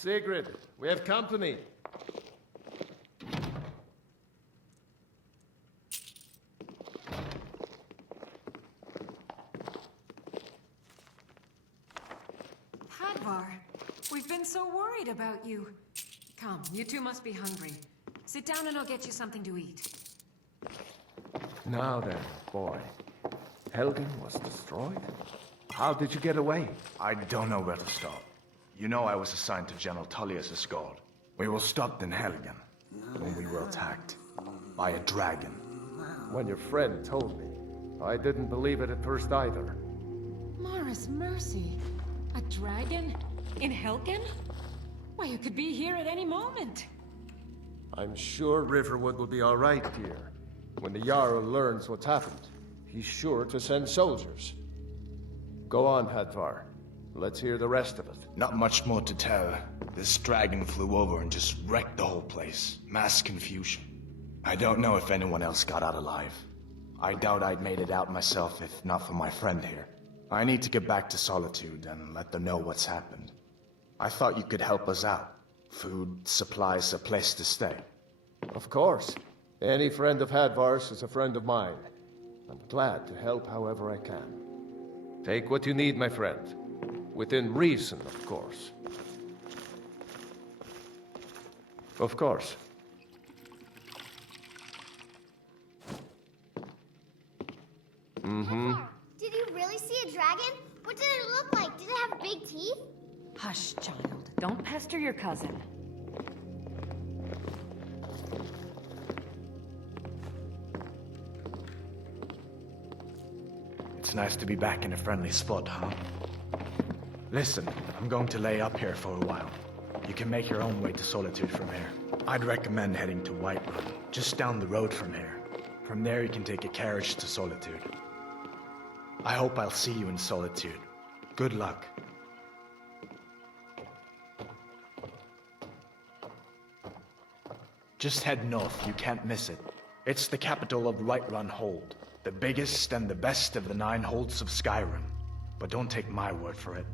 Sigrid, we have company. Hadvar, we've been so worried about you. Come, you two must be hungry. Sit down and I'll get you something to eat. Now then, boy. Helgen was destroyed? How did you get away? I don't know where to start. You know I was assigned to General Tullius' guard. We were stopped in Helgen when we were attacked by a dragon. When your friend told me, I didn't believe it at first either. Mara's mercy. A dragon? In Helgen? Why, you could be here at any moment. I'm sure Riverwood will be all right, dear. When the Jarl learns what's happened, he's sure to send soldiers. Go on, Hadvar. Let's hear the rest of it. Not much more to tell. This dragon flew over and just wrecked the whole place. Mass confusion. I don't know if anyone else got out alive. I doubt I'd made it out myself if not for my friend here. I need to get back to Solitude and let them know what's happened. I thought you could help us out. Food, supplies, a place to stay. Of course. Any friend of Hadvar's is a friend of mine. I'm glad to help however I can. Take what you need, my friend. Within reason, of course. Of course. Mm-hmm. Did you really see a dragon? What did it look like? Did it have big teeth? Hush, child. Don't pester your cousin. It's nice to be back in a friendly spot, huh? Listen, I'm going to lay up here for a while. You can make your own way to Solitude from here. I'd recommend heading to Whiterun, just down the road from here. From there you can take a carriage to Solitude. I hope I'll see you in Solitude. Good luck. Just head north, you can't miss it. It's the capital of Whiterun Hold, the biggest and the best of the 9 holds of Skyrim. But don't take my word for it.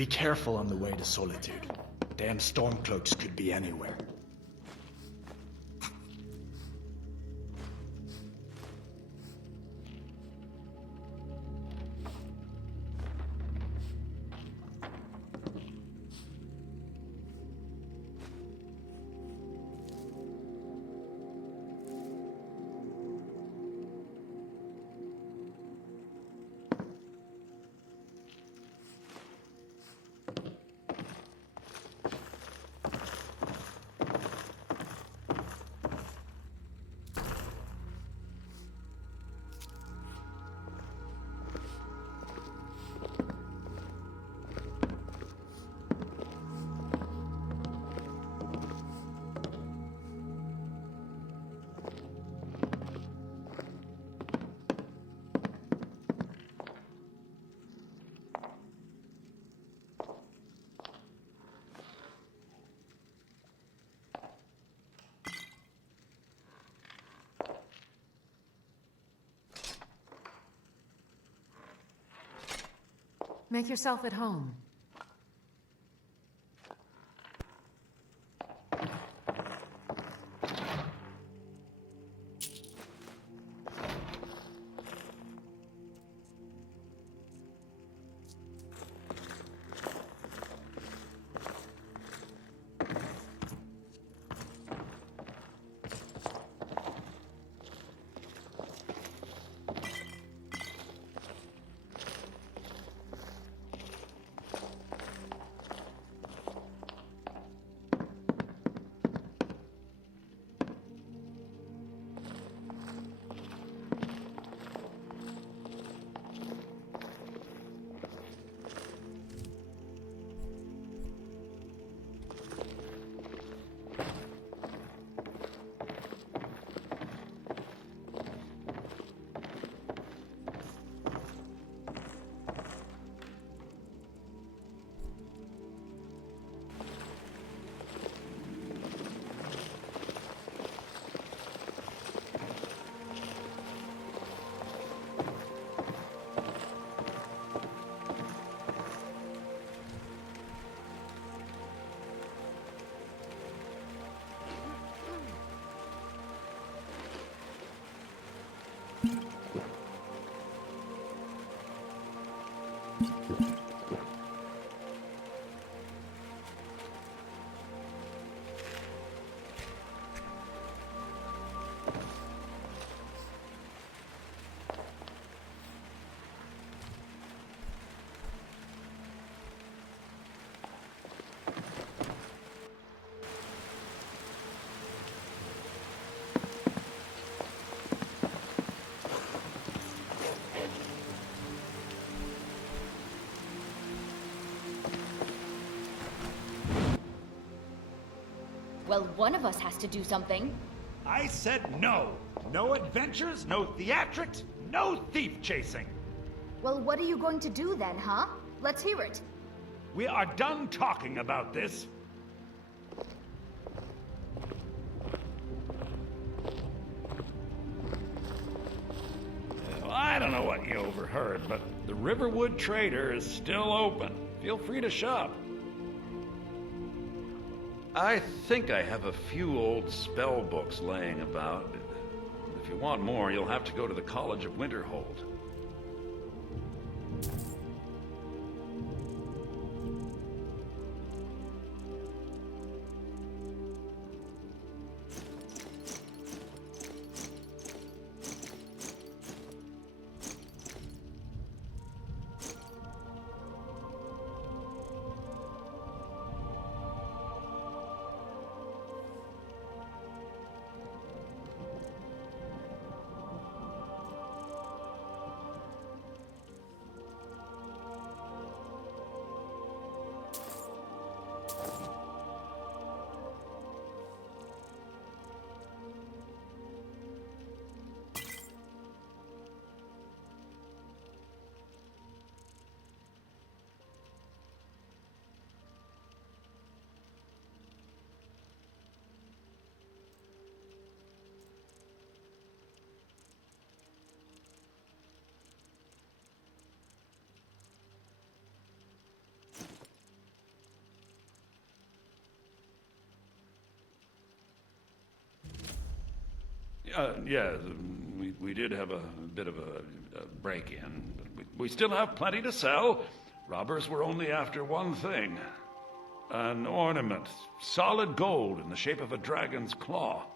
Be careful on the way to Solitude. Damn stormcloaks could be anywhere. Make yourself at home. Well, one of us has to do something. I said no. No adventures, no theatrics, no thief chasing. Well, what are you going to do then, huh? Let's hear it. We are done talking about this. Well, I don't know what you overheard, but the Riverwood Trader is still open. Feel free to shop. I think I have a few old spell books laying about. If you want more, you'll have to go to the College of Winterhold. Yeah, we did have a bit of a break-in, but we still have plenty to sell. Robbers were only after one thing. An ornament, solid gold in the shape of a dragon's claw.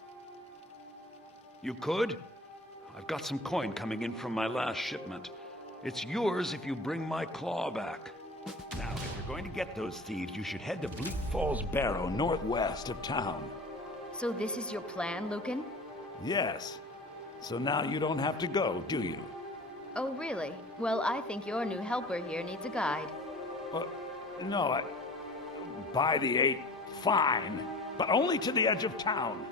You could? I've got some coin coming in from my last shipment. It's yours if you bring my claw back. Now, if you're going to get those thieves, you should head to Bleak Falls Barrow, northwest of town. So this is your plan, Lucan? Yes. So now you don't have to go, do you? Oh, really? Well, I think your new helper here needs a guide. No, by the 8, fine. But only to the edge of town.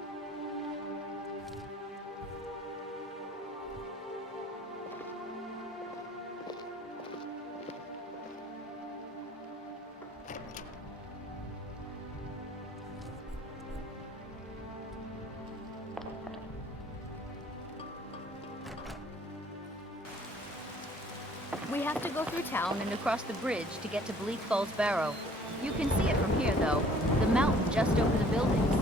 We have to go through town and across the bridge to get to Bleak Falls Barrow. You can see it from here, though. The mountain just over the buildings.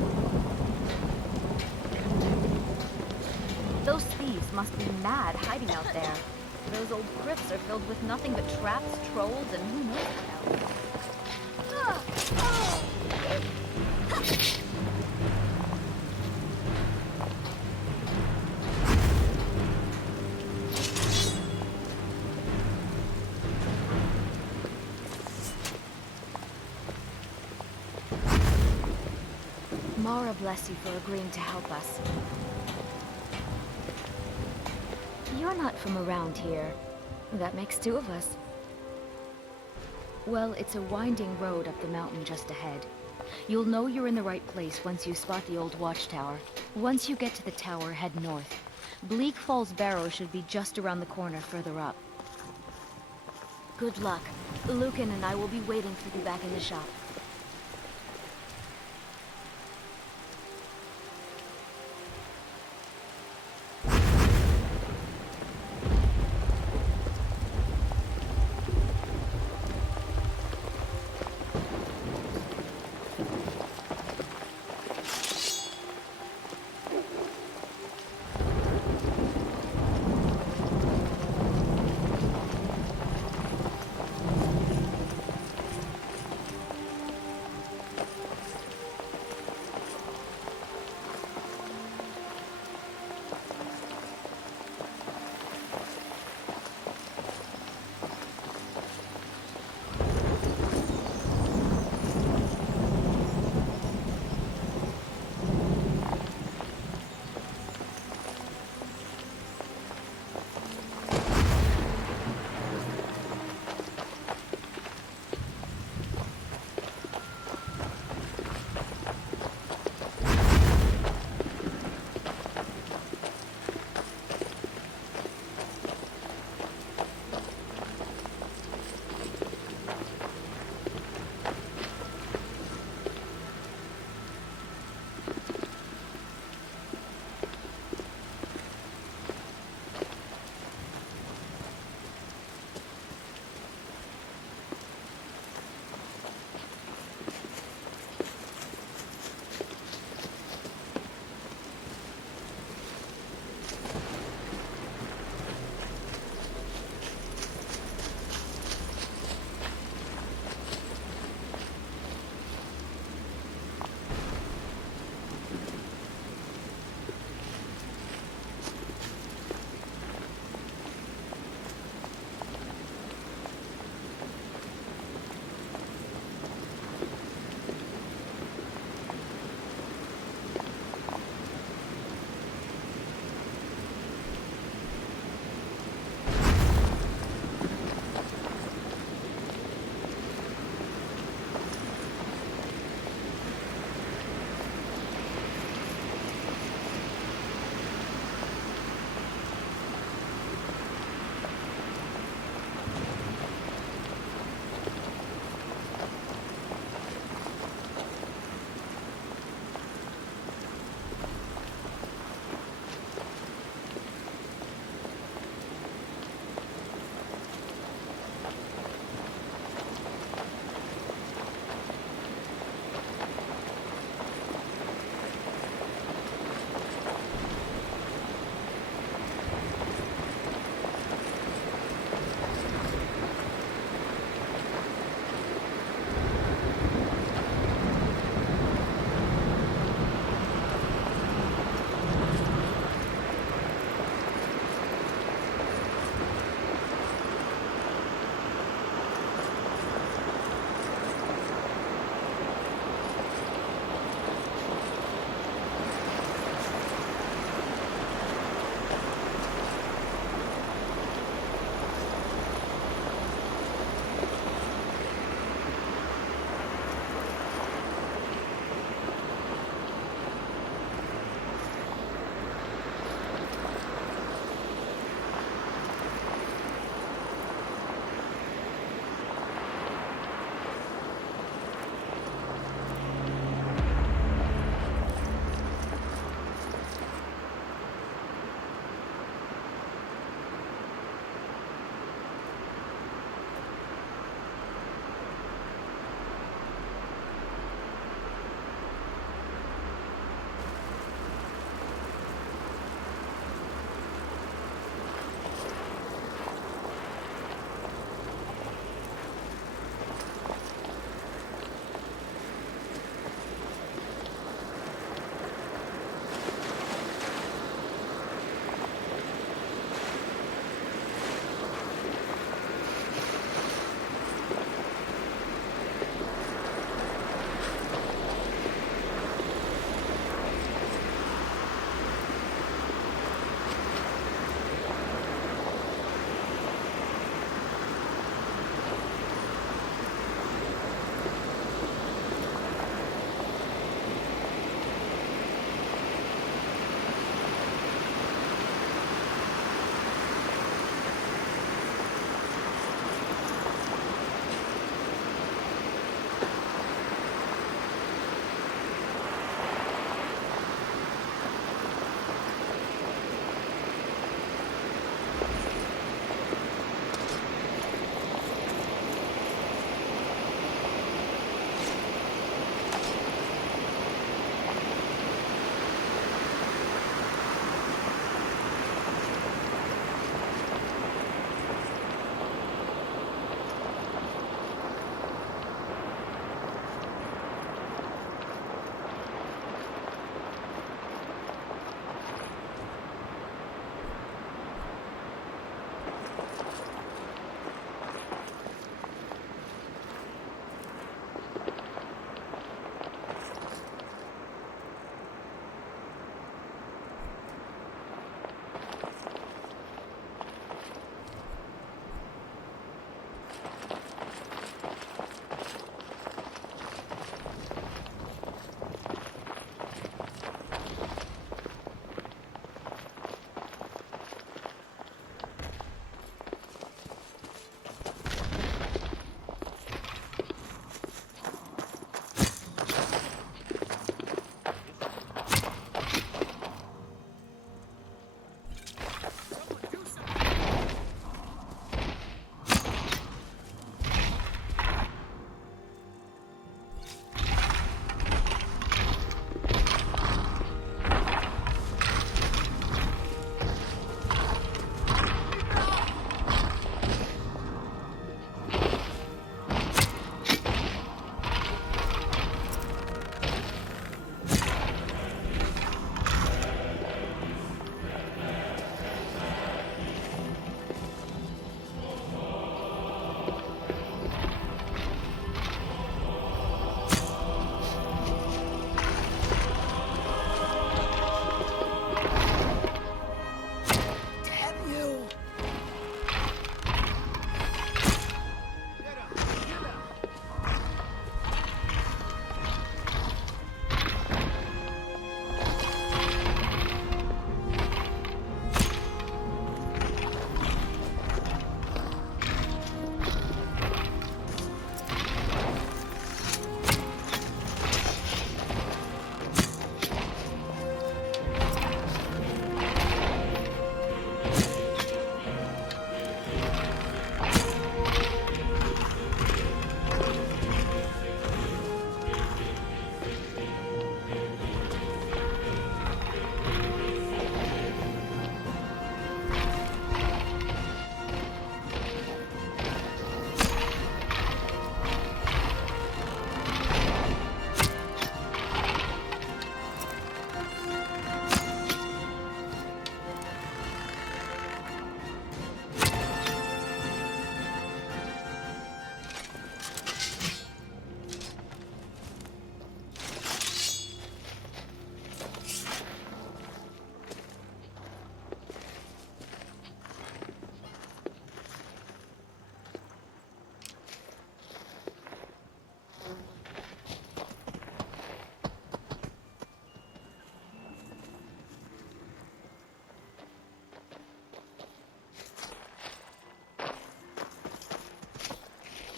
Those thieves must be mad hiding out there. Those old crypts are filled with nothing but traps, trolls, and who knows what else. Mara bless you for agreeing to help us. You're not from around here. That makes two of us. Well, it's a winding road up the mountain just ahead. You'll know you're in the right place once you spot the old watchtower. Once you get to the tower, head north. Bleak Falls Barrow should be just around the corner further up. Good luck. Lucan and I will be waiting for you back in the shop.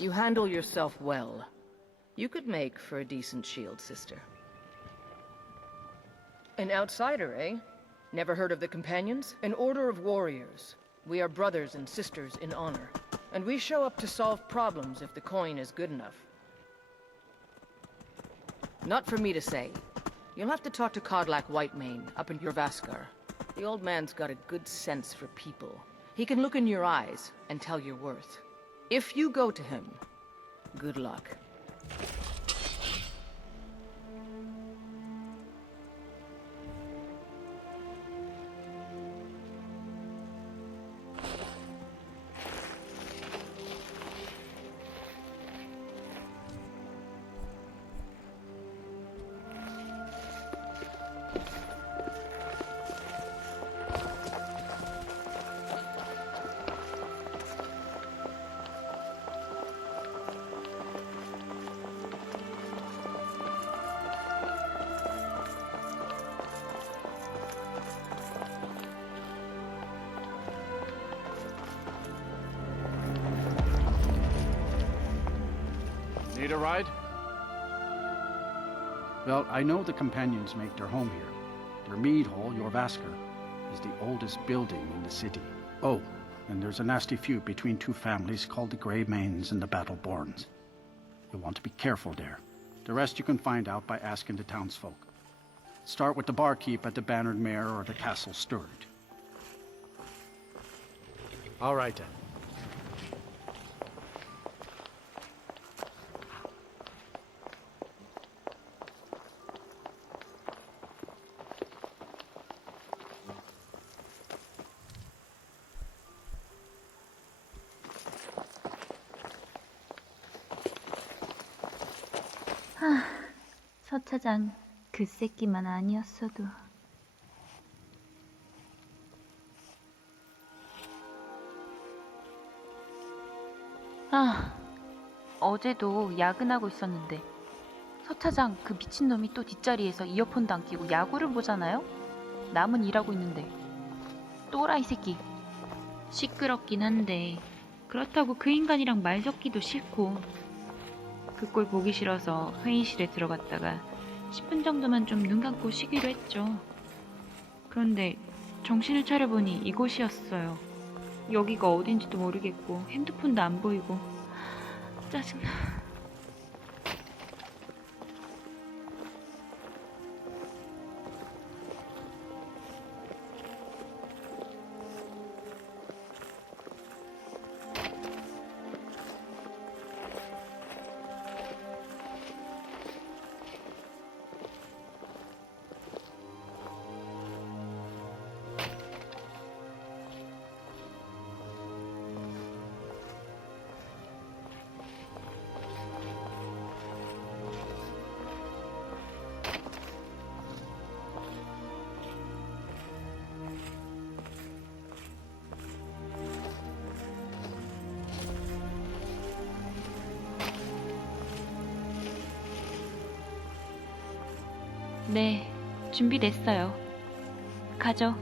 you handle yourself well, you could make for a decent shield sister. An outsider, eh? Never heard of the Companions? An order of warriors. We are brothers and sisters in honor, and we show up to solve problems if the coin is good enough. Not for me to say. You'll have to talk to Kodlak Whitemane up in Jorvaskar. The old man's got a good sense for people. He can look in your eyes and tell your worth. If you go to him, good luck. Need a ride? Well, I know the Companions make their home here. Their mead hall, Jorvaskar, is the oldest building in the city. Oh, and there's a nasty feud between two families called the Greymanes and the Battleborns. You'll want to be careful there. The rest you can find out by asking the townsfolk. Start with the barkeep at the Bannered Mare or the Castle Steward. All right then. 서차장, 그 새끼만 아니었어도. 어제도 야근하고 있었는데 서차장, 그 미친놈이 또 뒷자리에서 이어폰도 안 끼고 야구를 보잖아요? 남은 일하고 있는데. 또라이 새끼. 시끄럽긴 한데 그렇다고 그 인간이랑 말 섞기도 싫고, 그 꼴 보기 싫어서 회의실에 들어갔다가 10분 정도만 좀 눈 감고 쉬기로 했죠. 그런데 정신을 차려보니 이곳이었어요. 여기가 어딘지도 모르겠고 핸드폰도 안 보이고. 짜증나. 네, 준비됐어요. 가죠.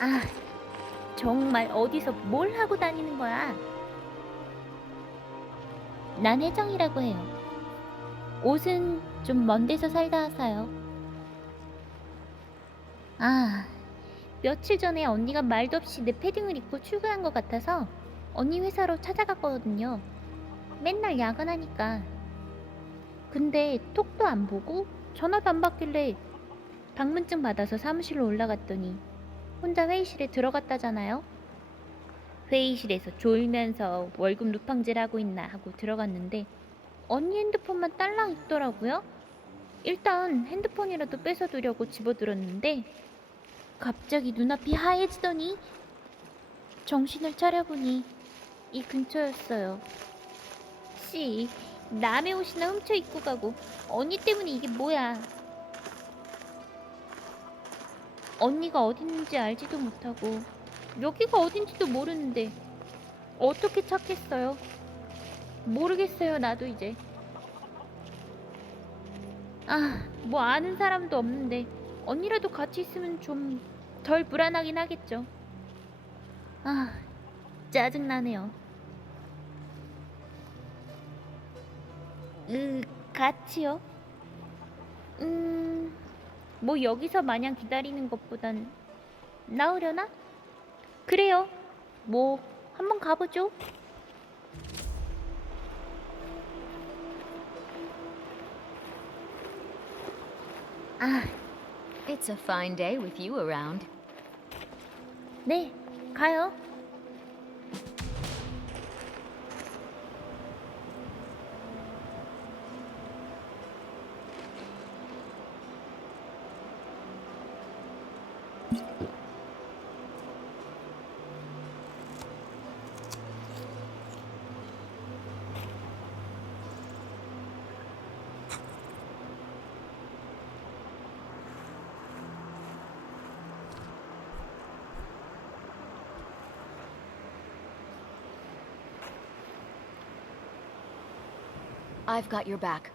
아, 정말 어디서 뭘 하고 다니는 거야? 난 혜정이라고 해요. 옷은 좀 먼 데서 살다 와서요. 아, 며칠 전에 언니가 말도 없이 내 패딩을 입고 출근한 것 같아서 언니 회사로 찾아갔거든요. 맨날 야근하니까. 근데 톡도 안 보고 전화도 안 받길래 방문증 받아서 사무실로 올라갔더니 혼자 회의실에 들어갔다잖아요. 회의실에서 졸면서 월급 루팡질 하고 있나 하고 들어갔는데 언니 핸드폰만 딸랑 있더라고요. 일단 핸드폰이라도 뺏어두려고 집어들었는데 갑자기 눈앞이 하얘지더니 정신을 차려보니 이 근처였어요. 씨, 남의 옷이나 훔쳐 입고 가고 언니 때문에 이게 뭐야. 언니가 어딨는지 알지도 못하고 여기가 어딘지도 모르는데 어떻게 찾겠어요? 모르겠어요, 나도 이제. 아, 뭐 아는 사람도 없는데 언니라도 같이 있으면 좀 덜 불안하긴 하겠죠. 아, 짜증나네요. 같이요? 뭐 여기서 마냥 기다리는 것보단 나으려나? 그래요. 뭐 한번 가보죠. Ah, it's a fine day with you around. 네, 가요. I've got your back.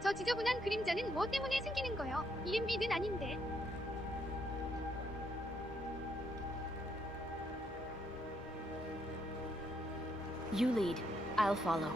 저 지저분한 그림자는 뭐 때문에 생기는 거요? EMB는 아닌데. You lead. I'll follow.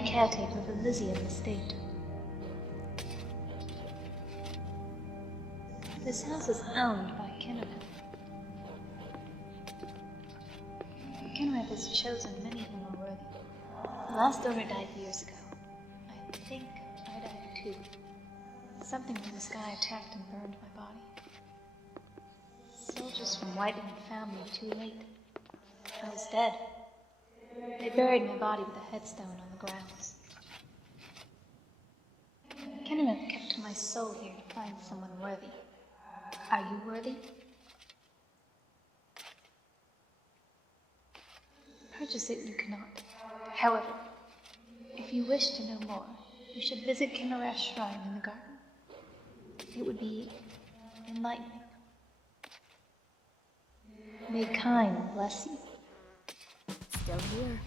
the caretaker of Elysium Estate. This house is owned by Kennereth. Kennereth has chosen many whom are worthy. The last owner died years ago. I think I died too. Something from the sky attacked and burned my body. Soldiers from Whiteman found me too late. I was dead. They buried my body with a headstone on the grounds. Kennereth kept my soul here to find someone worthy. Are you worthy? Purchase it you cannot. However, if you wish to know more, you should visit Kennereth's shrine in the garden. It would be enlightening. May Kine bless you. Still here.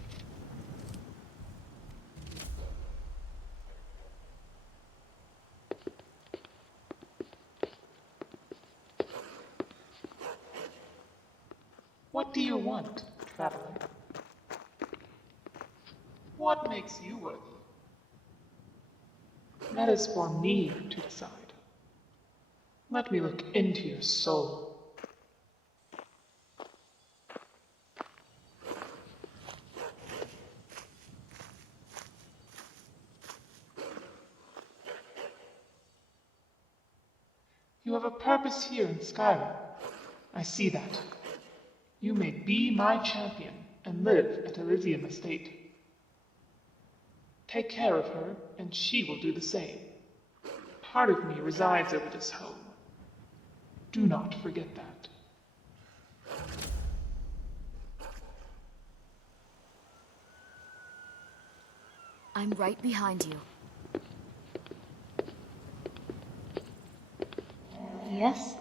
What do you want, traveler? What makes you worthy? That is for me to decide. Let me look into your soul. You have a purpose here in Skyrim. I see that. You may be my champion and live at Elysium Estate. Take care of her, and she will do the same. Part of me resides over this home. Do not forget that. I'm right behind you. Yes?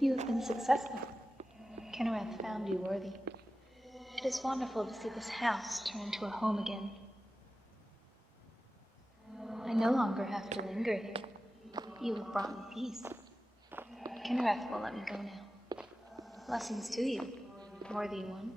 You have been successful. Kennereth found you worthy. It is wonderful to see this house turn into a home again. I no longer have to linger here. You have brought me peace. Kennereth will let me go now. Blessings to you, worthy one.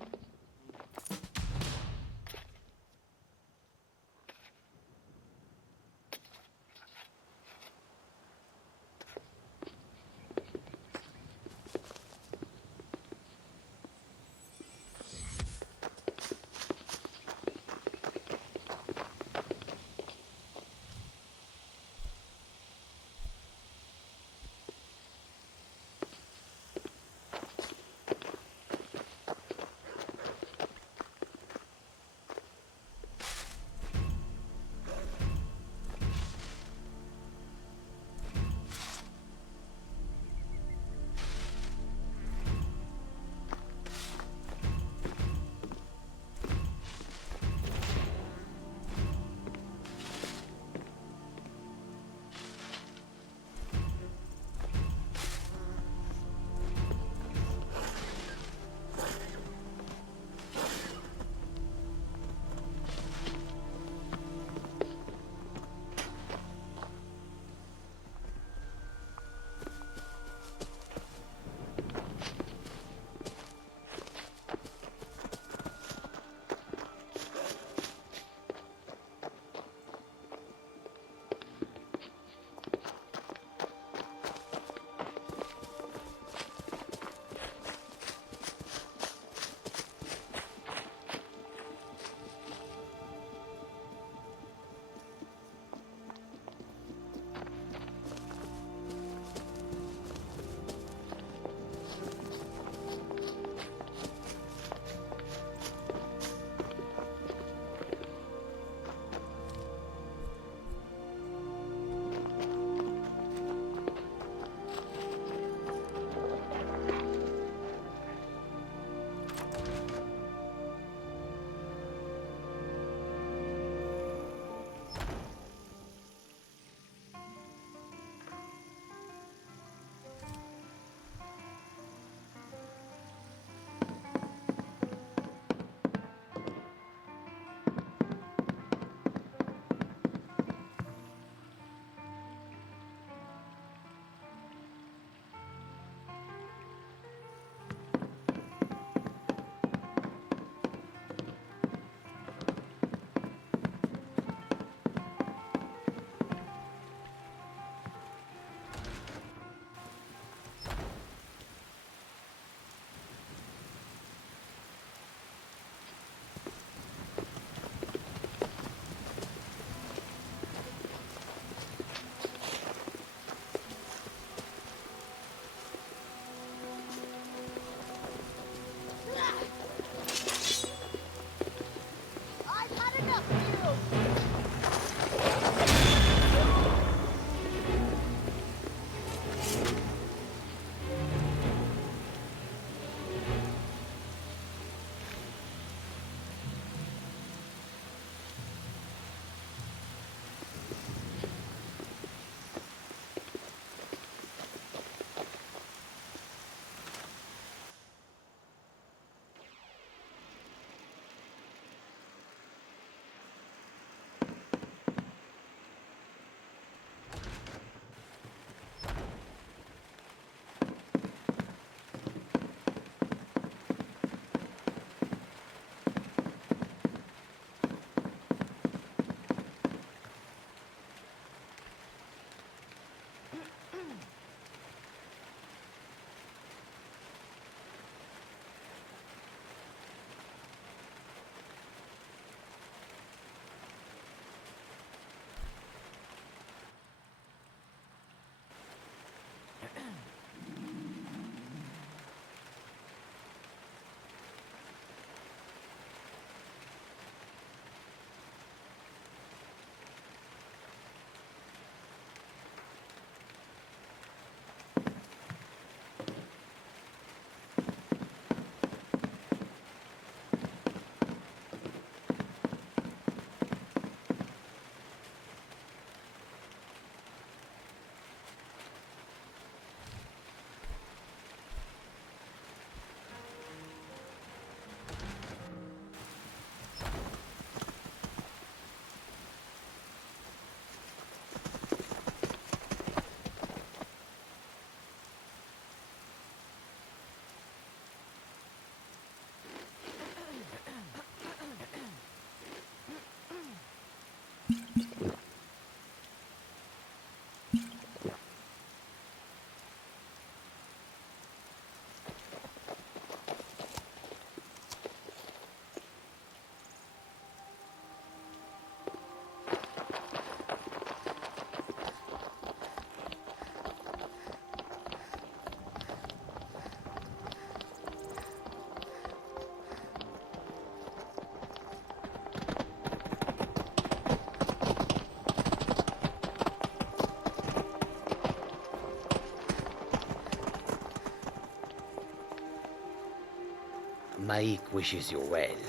Maik wishes you well.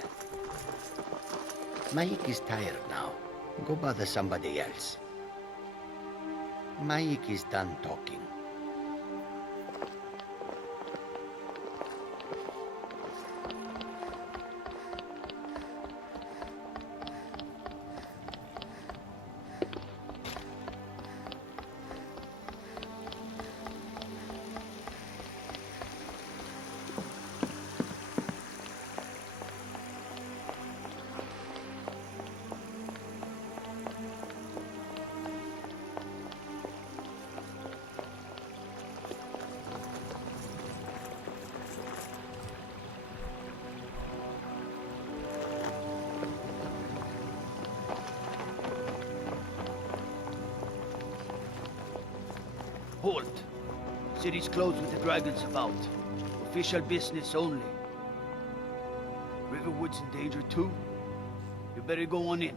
Maik is tired now. Go bother somebody else. Maik is done talking. Halt! City's closed with the dragons about. Official business only. Riverwood's in danger too? You better go on in.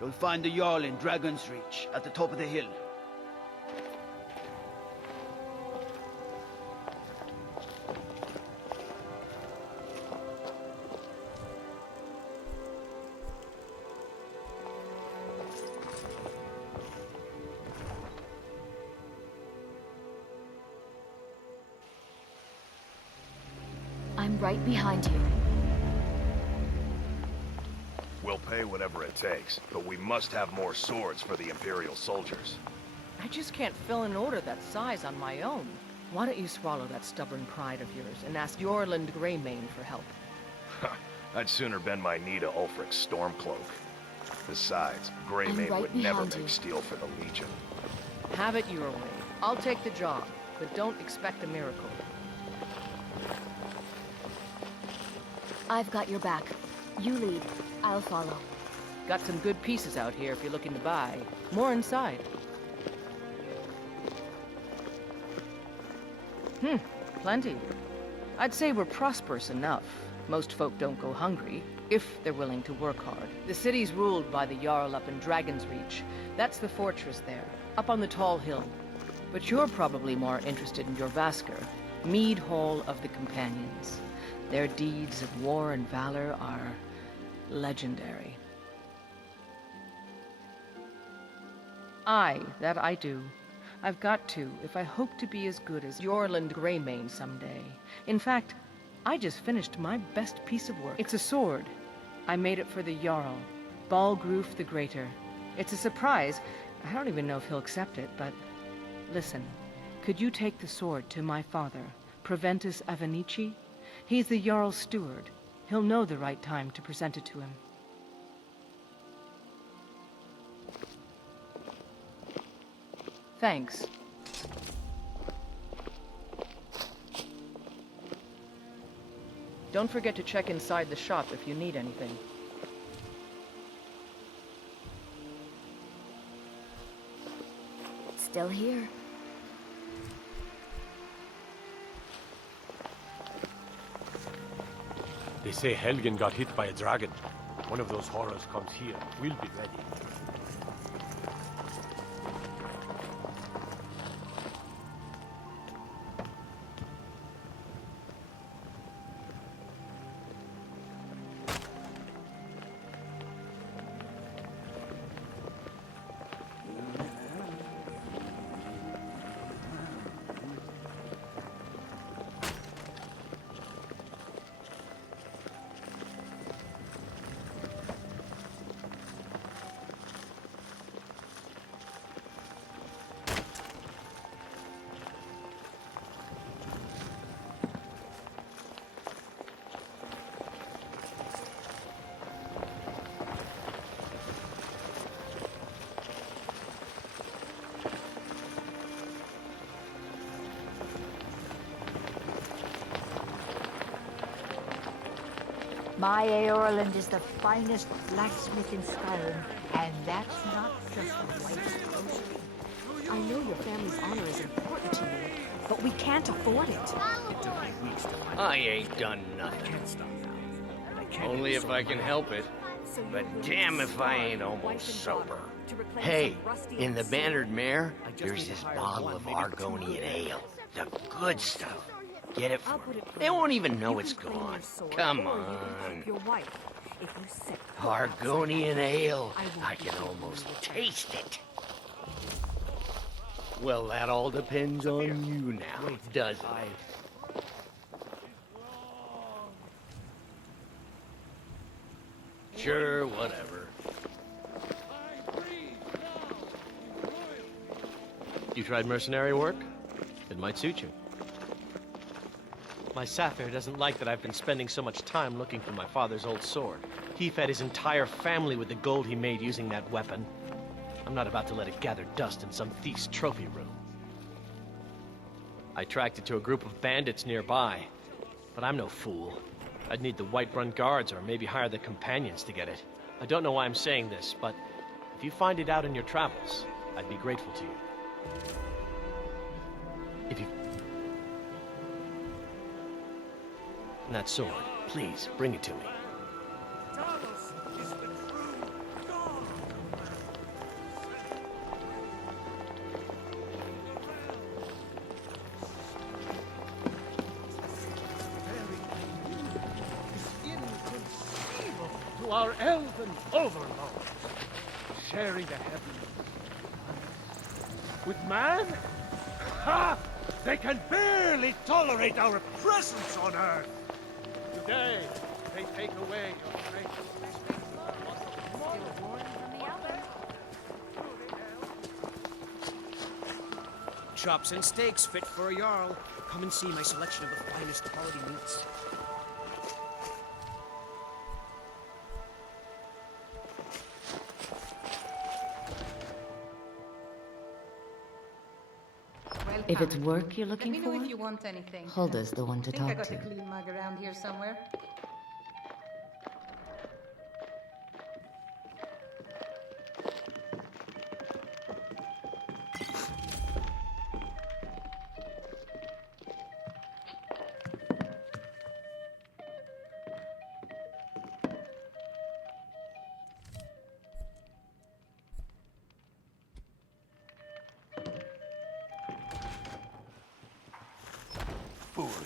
You'll find the Jarl in Dragon's Reach, at the top of the hill. I'm right behind you. We'll pay whatever it takes, but we must have more swords for the Imperial soldiers. I just can't fill an order that size on my own. Why don't you swallow that stubborn pride of yours and ask Jorland Greymane for help? I'd sooner bend my knee to Ulfric's Stormcloak. Besides, Greymane right would never behind you. make steel for the Legion. Have it your way. I'll take the job, but don't expect a miracle. I've got your back. You lead. I'll follow. Got some good pieces out here if you're looking to buy. More inside. Plenty. I'd say we're prosperous enough. Most folk don't go hungry. if they're willing to work hard. The city's ruled by the Jarl up in Dragon's Reach. That's the fortress there, up on the tall hill. But you're probably more interested in Jorvaskr, Mead Hall of the Companions. Their deeds of war and valor are legendary. Aye, that I do. I've got to, if I hope to be as good as Jorland Greymane someday. In fact, I just finished my best piece of work. It's a sword. I made it for the Jarl, Balgruf the Greater. It's a surprise. I don't even know if he'll accept it, but... Listen, could you take the sword to my father, Proventus Avenici? He's the Jarl's steward. He'll know the right time to present it to him. Thanks. Don't forget to check inside the shop if you need anything. Still here. They say Helgen got hit by a dragon. One of those horrors comes here. We'll be ready. My Eorland is the finest blacksmith in Skyrim, and that's not just the latest grocery. I know your family's honor is important to you, but we can't afford it. I ain't done nothing. Only if I can help it. But damn if I ain't almost sober. Hey, in the Bannered Mare, there's this bottle of Argonian ale. The good stuff. Get it for me. They won't even know it's gone. Come on. Argonian ale. I can almost taste it. Well, that all depends on you now, doesn't it? Sure, whatever. You tried mercenary work? It might suit you. My Sapphire doesn't like that I've been spending so much time looking for my father's old sword. He fed his entire family with the gold he made using that weapon. I'm not about to let it gather dust in some thief's trophy room. I tracked it to a group of bandits nearby, but I'm no fool. I'd need the Whiterun Guards or maybe hire the Companions to get it. I don't know why I'm saying this, but if you find it out in your travels, I'd be grateful to you. If you... And that sword, please, bring it to me. To our elven overlord, sharing the heavens with man? Ha! They can barely tolerate our presence on Earth. Today, they take away your strength. Chops and steaks fit for a Jarl. Come and see my selection of the finest quality meats. If it's work you're looking Let me know for, if you want anything. Hulda's the one to Think I talk got to. a clean mug around here somewhere.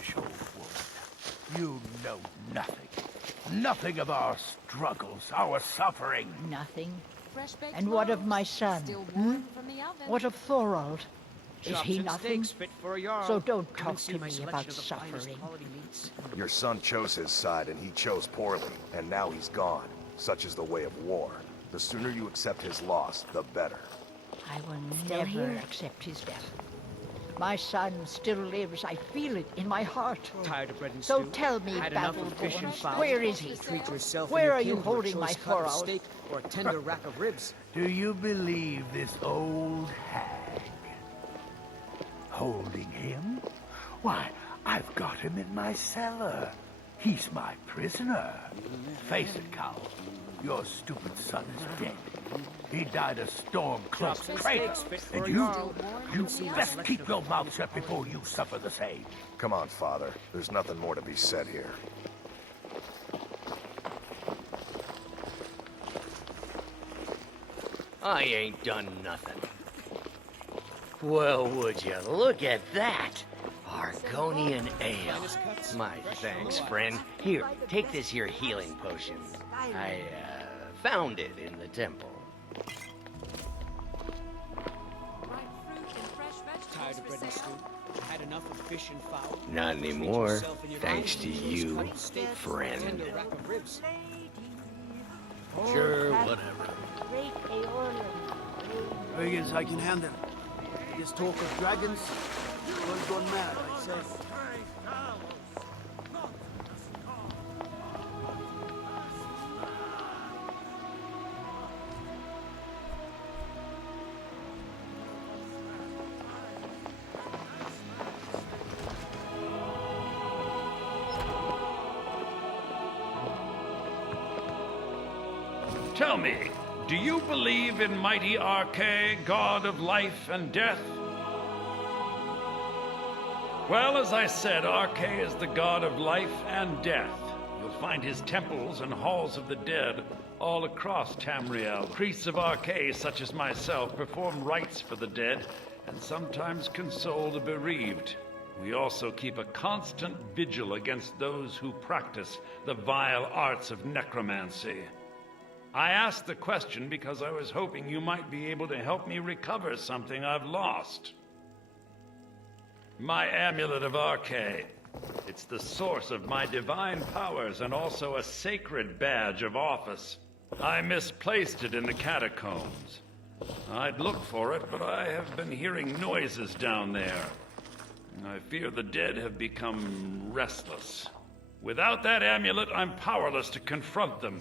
foolish old woman. You know nothing. Nothing of our struggles, our suffering. Nothing? And what of my son? What of Thorold? Is he nothing? So don't talk to me about suffering. Your son chose his side and he chose poorly, and now he's gone. Such is the way of war. The sooner you accept his loss, the better. I will never accept his death. My son still lives. I feel it in my heart. Tired of bread and So stew? tell me, Had enough of fish and fowl? where is he? Treat yourself Where are and your you kin to a holding my choice cut of Thorold? steak or a tender rack of ribs. Do you believe this old hag? Holding him? Why, I've got him in my cellar. He's my prisoner. Face it, Cow. Your stupid son is dead. He died a storm-cloaked traitor. And you best keep your mouth shut before you suffer the same. Come on, Father. There's nothing more to be said here. I ain't done nothing. Well, would you look at that? Argonian ale. My thanks, friend. Here, take this here healing potion. I, found it in the temple. Tired of bread and stew? Had enough of fish and fowl? Not anymore, thanks to you, friend. Tender rack of ribs. Sure, whatever. Figures I can handle. This talk of dragons, one's gone mad, I say. Tell me, do you believe in mighty Arcane, god of life and death? Well, as I said, Arcane is the god of life and death. You'll find his temples and halls of the dead all across Tamriel. Priests of Arcane, such as myself, perform rites for the dead and sometimes console the bereaved. We also keep a constant vigil against those who practice the vile arts of necromancy. I asked the question because I was hoping you might be able to help me recover something I've lost. My Amulet of Arcane. It's the source of my divine powers and also a sacred badge of office. I misplaced it in the catacombs. I'd look for it, but I have been hearing noises down there. I fear the dead have become restless. Without that amulet, I'm powerless to confront them.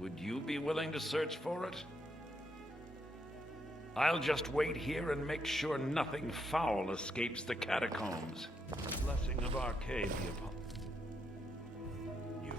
Would you be willing to search for it? I'll just wait here and make sure nothing foul escapes the catacombs. The blessing of Arcane be upon you.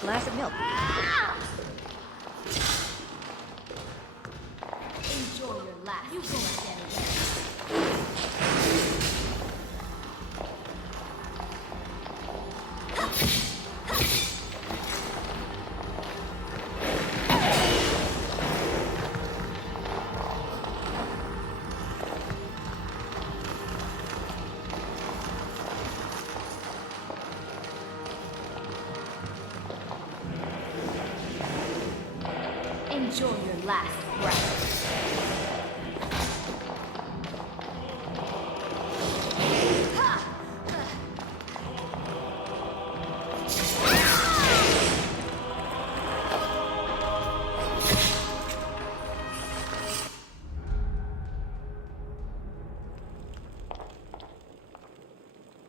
Glass of milk. Enjoy your laugh. You go again. Enjoy your last breath.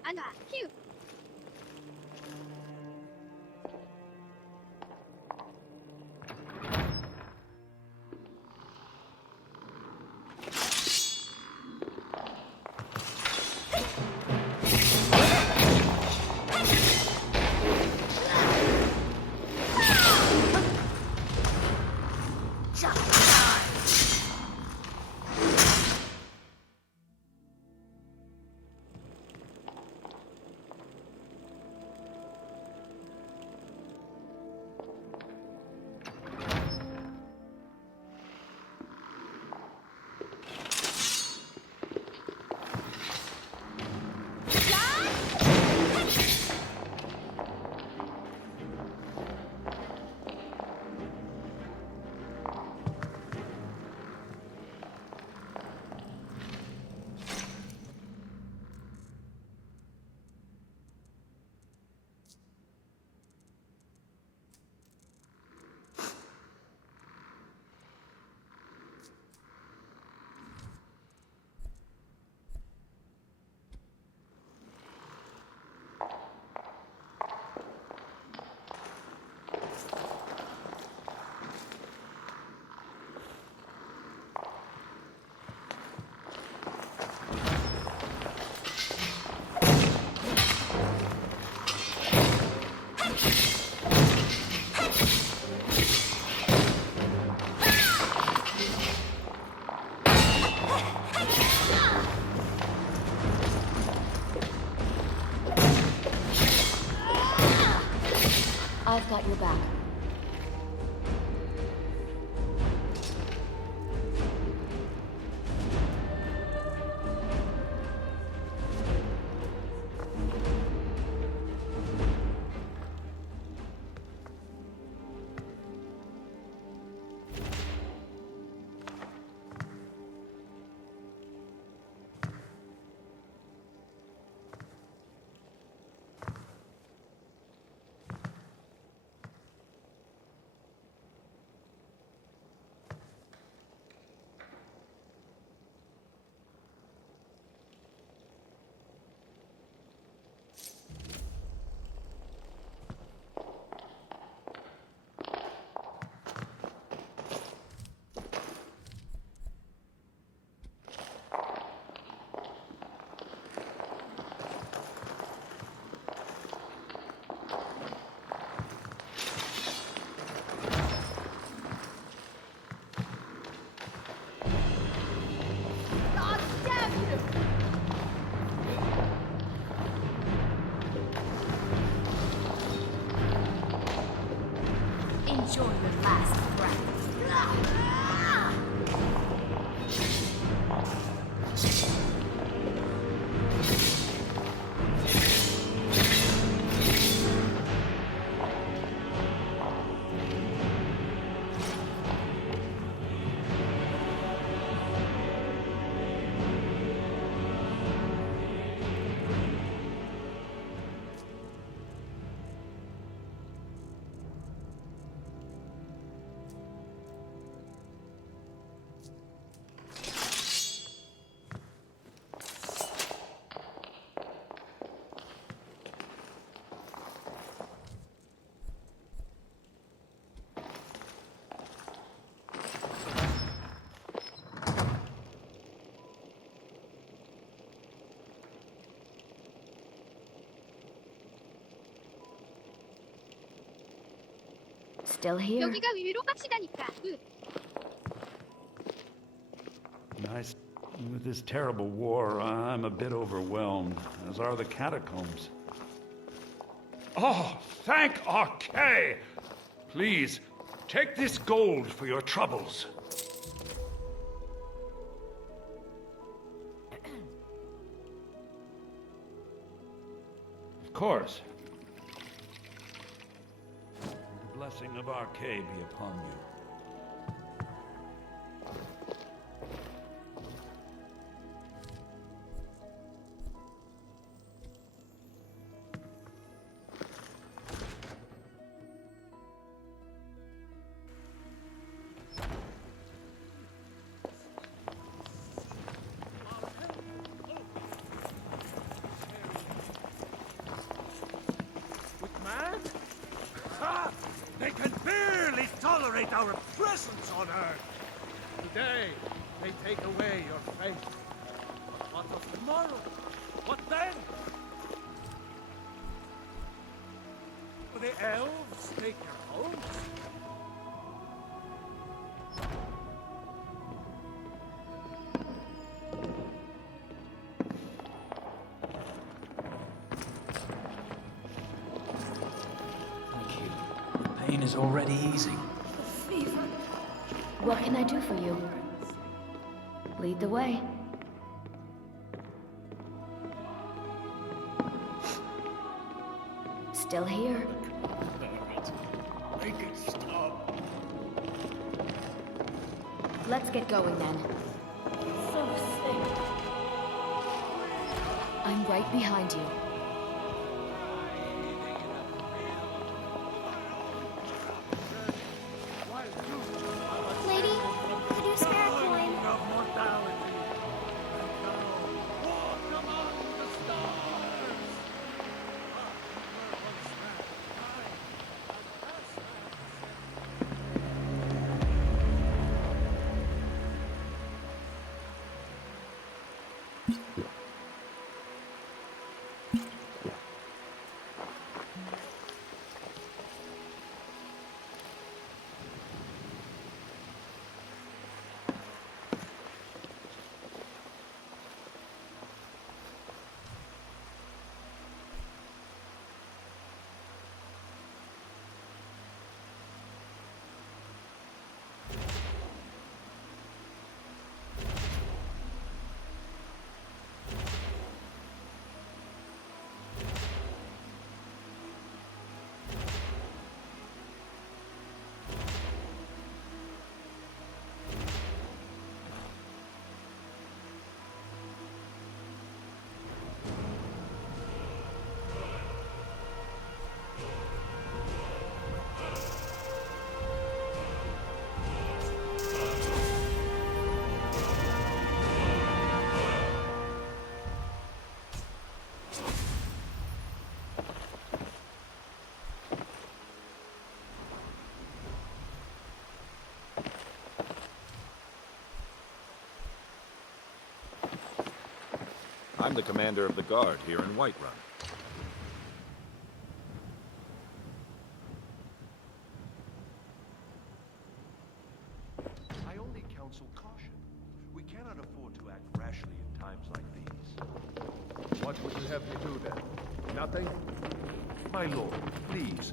안와, 휴. I've got your back. Enjoy your last breath. Still here. 여기가 의외로 빡시다니까. Nice. With this terrible war, I'm a bit overwhelmed, as are the catacombs. Oh, thank Arcane! Please, take this gold for your troubles. Of course. The blessing of Arcane be upon you. man? Ha! They can barely tolerate our presence on Earth. Today, they take away your faith. But what of tomorrow? What then? Will the elves take your homes? Pain is already easing. What can I do for you? Lead the way. Still here. Make it stop. Let's get going then. So sick. I'm right behind you. Lady, could you spare a coin? I'm the commander of the guard here in Whiterun. I only counsel caution. We cannot afford to act rashly in times like these. What would you have me do then? Nothing? My lord, please.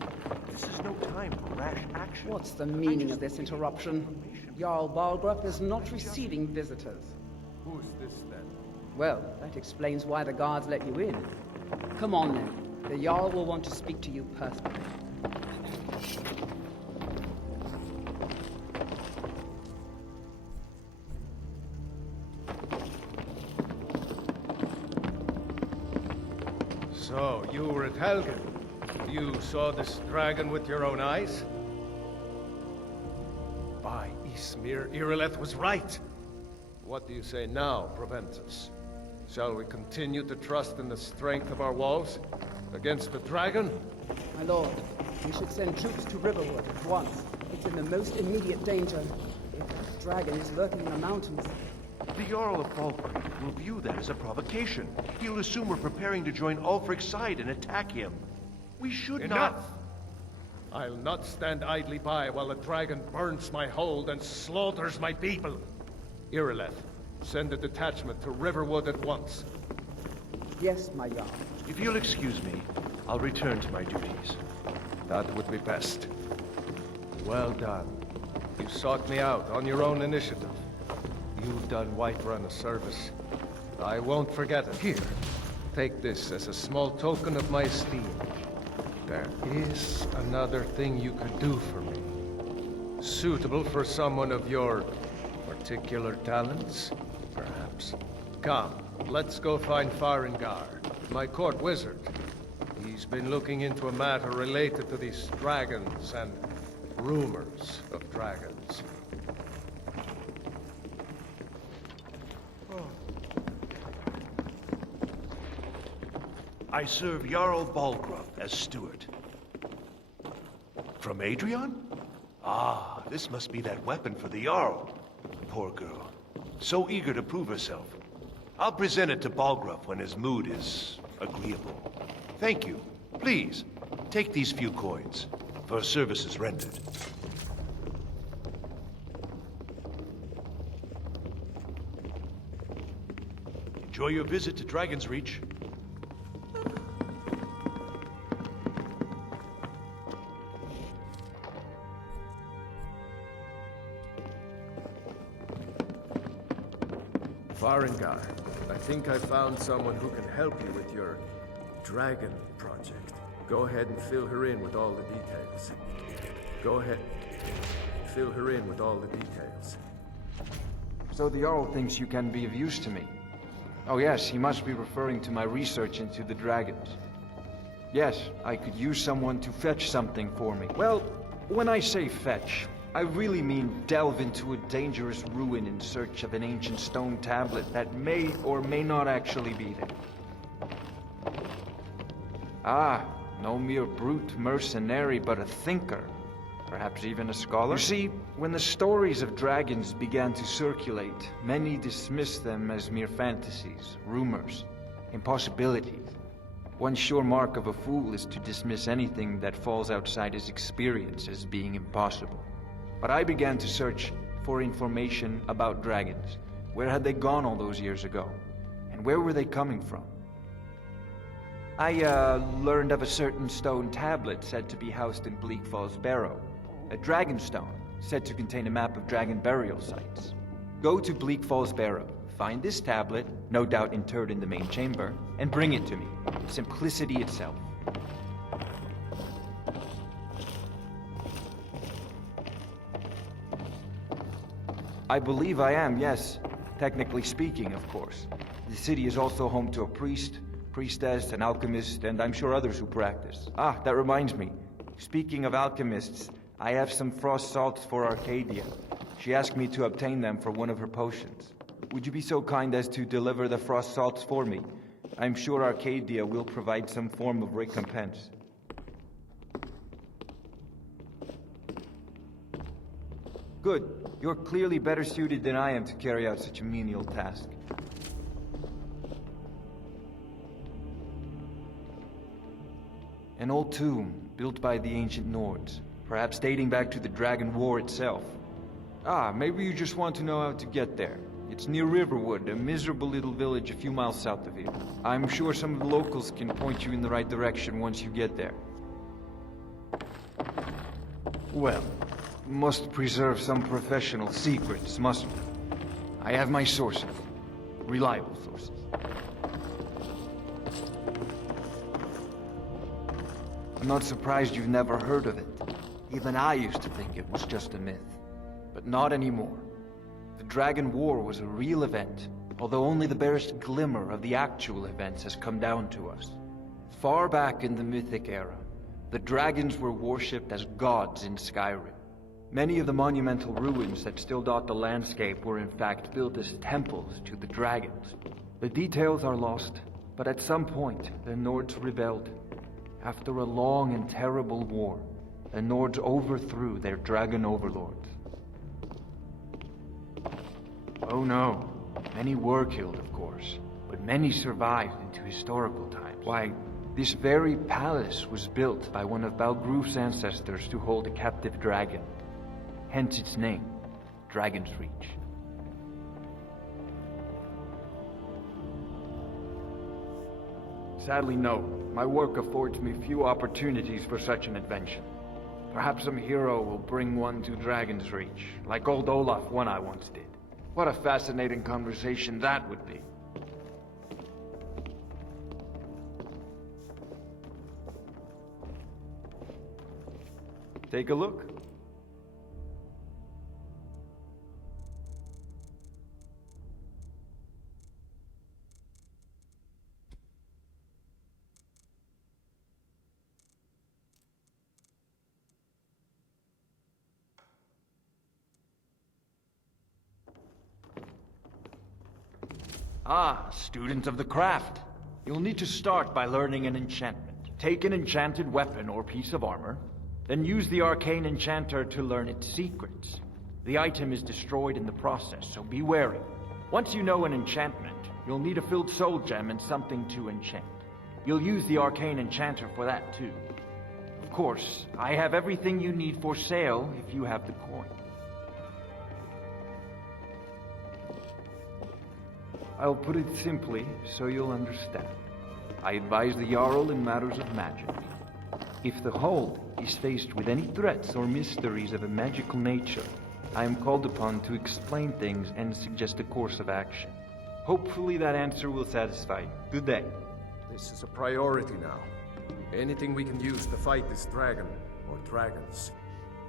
This is no time for rash action. What's the meaning of this interruption? Jarl Balgruuf is not receiving visitors. Who's this then? Well, that explains why the guards let you in. Come on then. The Jarl will want to speak to you personally. So, you were at Helgen. You saw this dragon with your own eyes? By Ysmir, Irileth was right. What do you say now, Proventus? Shall we continue to trust in the strength of our walls against the dragon? My lord, we should send troops to Riverwood at once. It's in the most immediate danger. If that dragon is lurking in the mountains. The Jarl of Falkreath will view that as a provocation. He'll assume we're preparing to join Ulfric's side and attack him. We should Enough! not... I'll not stand idly by while the dragon burns my hold and slaughters my people. Irileth, send a detachment to Riverwood at once. Yes, my Jarl. If you'll excuse me, I'll return to my duties. That would be best. Well done. You sought me out on your own initiative. You've done Whiterun a service. I won't forget it. Here, take this as a small token of my esteem. There is another thing you could do for me. Suitable for someone of your particular talents, perhaps. Come, let's go find Farengar, my court wizard. He's been looking into a matter related to these dragons and rumors of dragons. I serve Jarl Balgruuf as steward. From Adrian? Ah, this must be that weapon for the Jarl. Poor girl. So eager to prove herself. I'll present it to Balgruuf when his mood is agreeable. Thank you. Please, take these few coins for services rendered. Enjoy your visit to Dragon's Reach. Farengar, I think I found someone who can help you with your dragon project. Go ahead and fill her in with all the details. Go ahead. Fill her in with all the details. So the Jarl thinks you can be of use to me. Oh yes, he must be referring to my research into the dragons. Yes, I could use someone to fetch something for me. Well, when I say fetch, I really mean delve into a dangerous ruin in search of an ancient stone tablet that may or may not actually be there. Ah, no mere brute mercenary, but a thinker. Perhaps even a scholar? You see, when the stories of dragons began to circulate, many dismissed them as mere fantasies, rumors, impossibilities. One sure mark of a fool is to dismiss anything that falls outside his experience as being impossible. But I began to search for information about dragons. Where had they gone all those years ago? And where were they coming from? I learned of a certain stone tablet said to be housed in Bleak Falls Barrow. A dragon stone, said to contain a map of dragon burial sites. Go to Bleak Falls Barrow, find this tablet, no doubt interred in the main chamber, and bring it to me. Simplicity itself. I believe I am, yes. Technically speaking, of course. The city is also home to a priest, priestess, an alchemist, and I'm sure others who practice. Ah, that reminds me. Speaking of alchemists, I have some frost salts for Arcadia. She asked me to obtain them for one of her potions. Would you be so kind as to deliver the frost salts for me? I'm sure Arcadia will provide some form of recompense. Good. You're clearly better suited than I am to carry out such a menial task. An old tomb, built by the ancient Nords, perhaps dating back to the Dragon War itself. Ah, maybe you just want to know how to get there. It's near Riverwood, a miserable little village a few miles south of here. I'm sure some of the locals can point you in the right direction once you get there. Well, must preserve some professional secrets, must we? I have my sources. Reliable sources. I'm not surprised you've never heard of it. Even I used to think it was just a myth. But not anymore. The Dragon War was a real event, although only the barest glimmer of the actual events has come down to us. Far back in the Mythic era, the dragons were worshipped as gods in Skyrim. Many of the monumental ruins that still dot the landscape were in fact built as temples to the dragons. The details are lost, but at some point, the Nords rebelled. After a long and terrible war, the Nords overthrew their dragon overlords. Oh no, many were killed, of course, but many survived into historical times. Why, this very palace was built by one of Balgruuf's ancestors to hold a captive dragon. Hence its name, Dragon's Reach. Sadly, no. My work affords me few opportunities for such an adventure. Perhaps some hero will bring one to Dragon's Reach, like old Olaf one I once did. What a fascinating conversation that would be. Take a look. Ah, student of the craft. You'll need to start by learning an enchantment. Take an enchanted weapon or piece of armor, Then use the arcane enchanter to learn its secrets. The item is destroyed in the process, so be wary. Once you know an enchantment, you'll need a filled soul gem and something to enchant. You'll use the arcane enchanter for that too. Of course, I have everything you need for sale if you have the coin. I'll put it simply so you'll understand. I advise the Jarl in matters of magic. If the Hold is faced with any threats or mysteries of a magical nature, I am called upon to explain things and suggest a course of action. Hopefully that answer will satisfy you. Good day. This is a priority now. Anything we can use to fight this dragon, or dragons.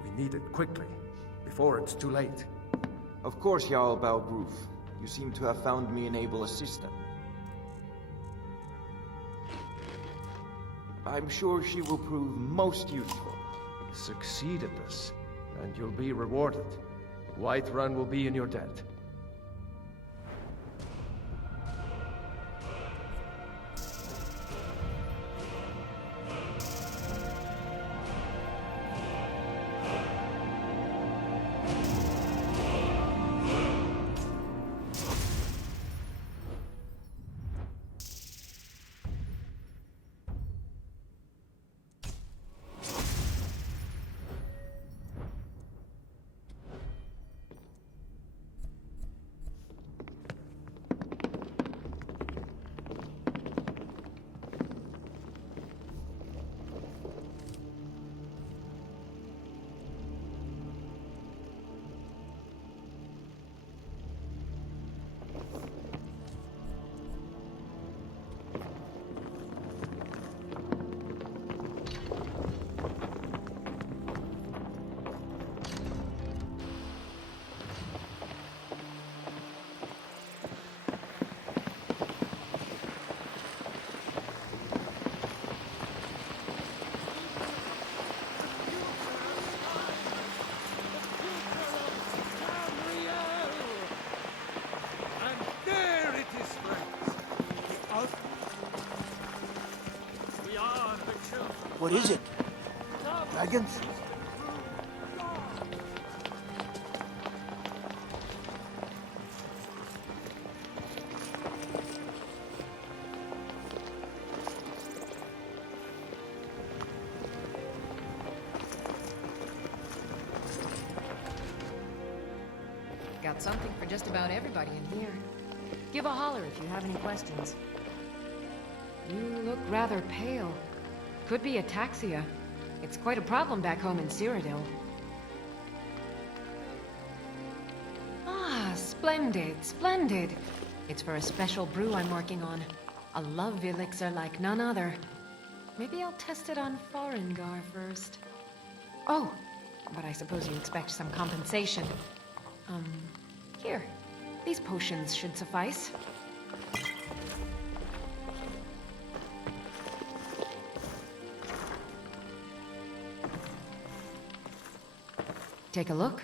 We need it quickly, before it's too late. Of course, Jarl Balgruf. You seem to have found me an able assistant. I'm sure she will prove most useful. Succeed at this, and you'll be rewarded. Whiterun will be in your debt. What is it? Dragons? Got something for just about everybody in here. Give a holler if you have any questions. You look rather pale. Could be ataxia. It's quite a problem back home in Cyrodiil. Ah, splendid, splendid. It's for a special brew I'm working on. A love elixir like none other. Maybe I'll test it on Farengar first. Oh, but I suppose you expect some compensation. Here. These potions should suffice. Take a look.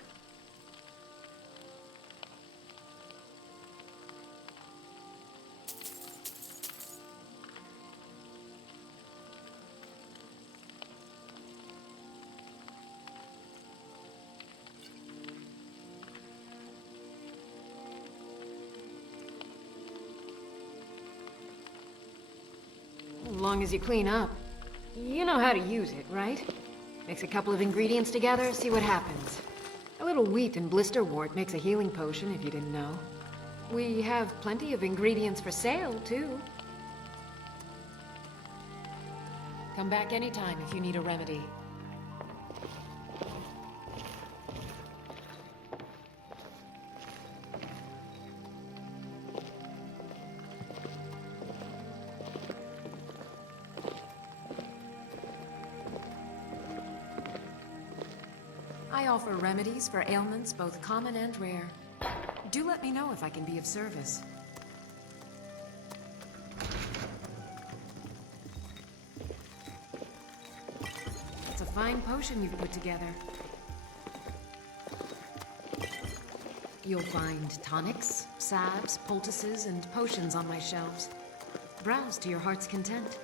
As long as you clean up. You know how to use it, right? Mix a couple of ingredients together, see what happens. A little wheat and blisterwort makes a healing potion, if you didn't know. We have plenty of ingredients for sale, too. Come back anytime if you need a remedy. I offer remedies for ailments both common and rare. Do let me know if I can be of service. It's a fine potion you've put together. You'll find tonics, salves, poultices, and potions on my shelves. Browse to your heart's content.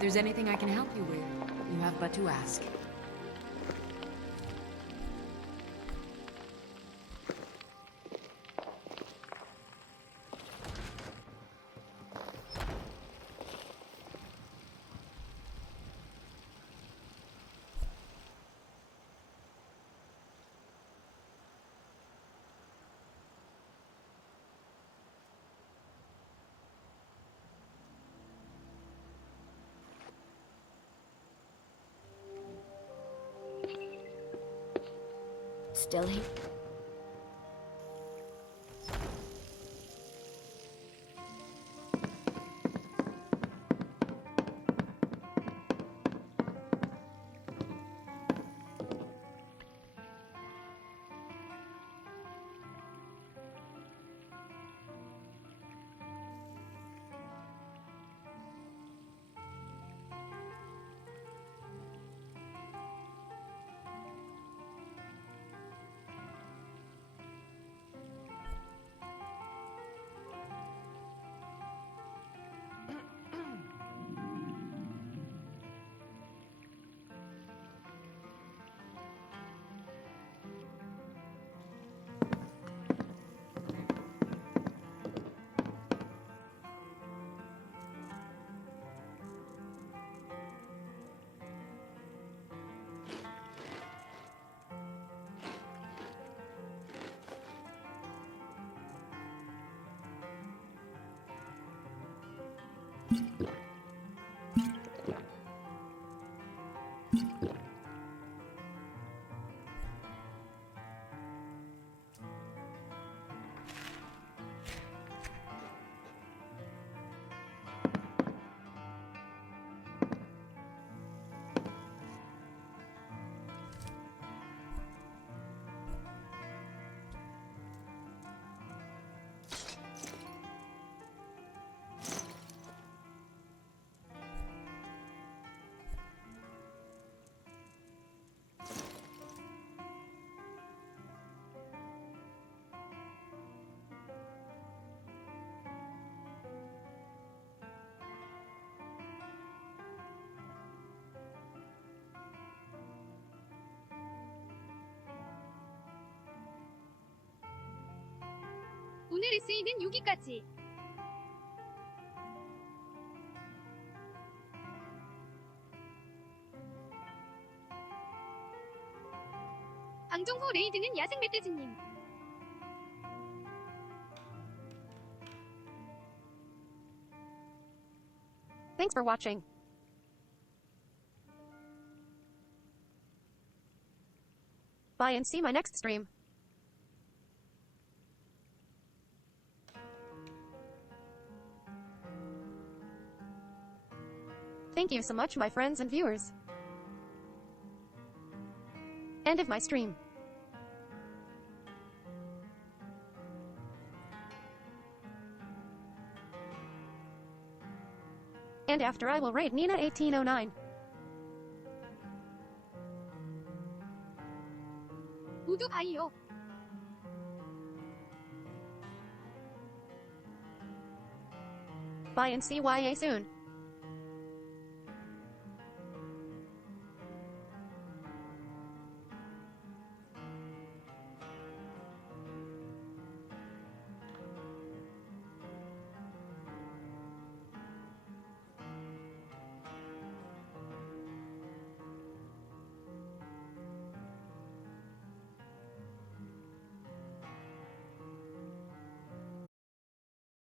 there's anything I can help you with, you have but to ask. Still here? 오늘 SE는 여기까지. 방종 후 레이드는 야생 멧돼지님. Thanks for watching. Bye and see my next stream. Thank you so much, my friends and viewers. End of my stream. And after I will rate Nina 1809. 모두 바이요. Bye and see YA soon.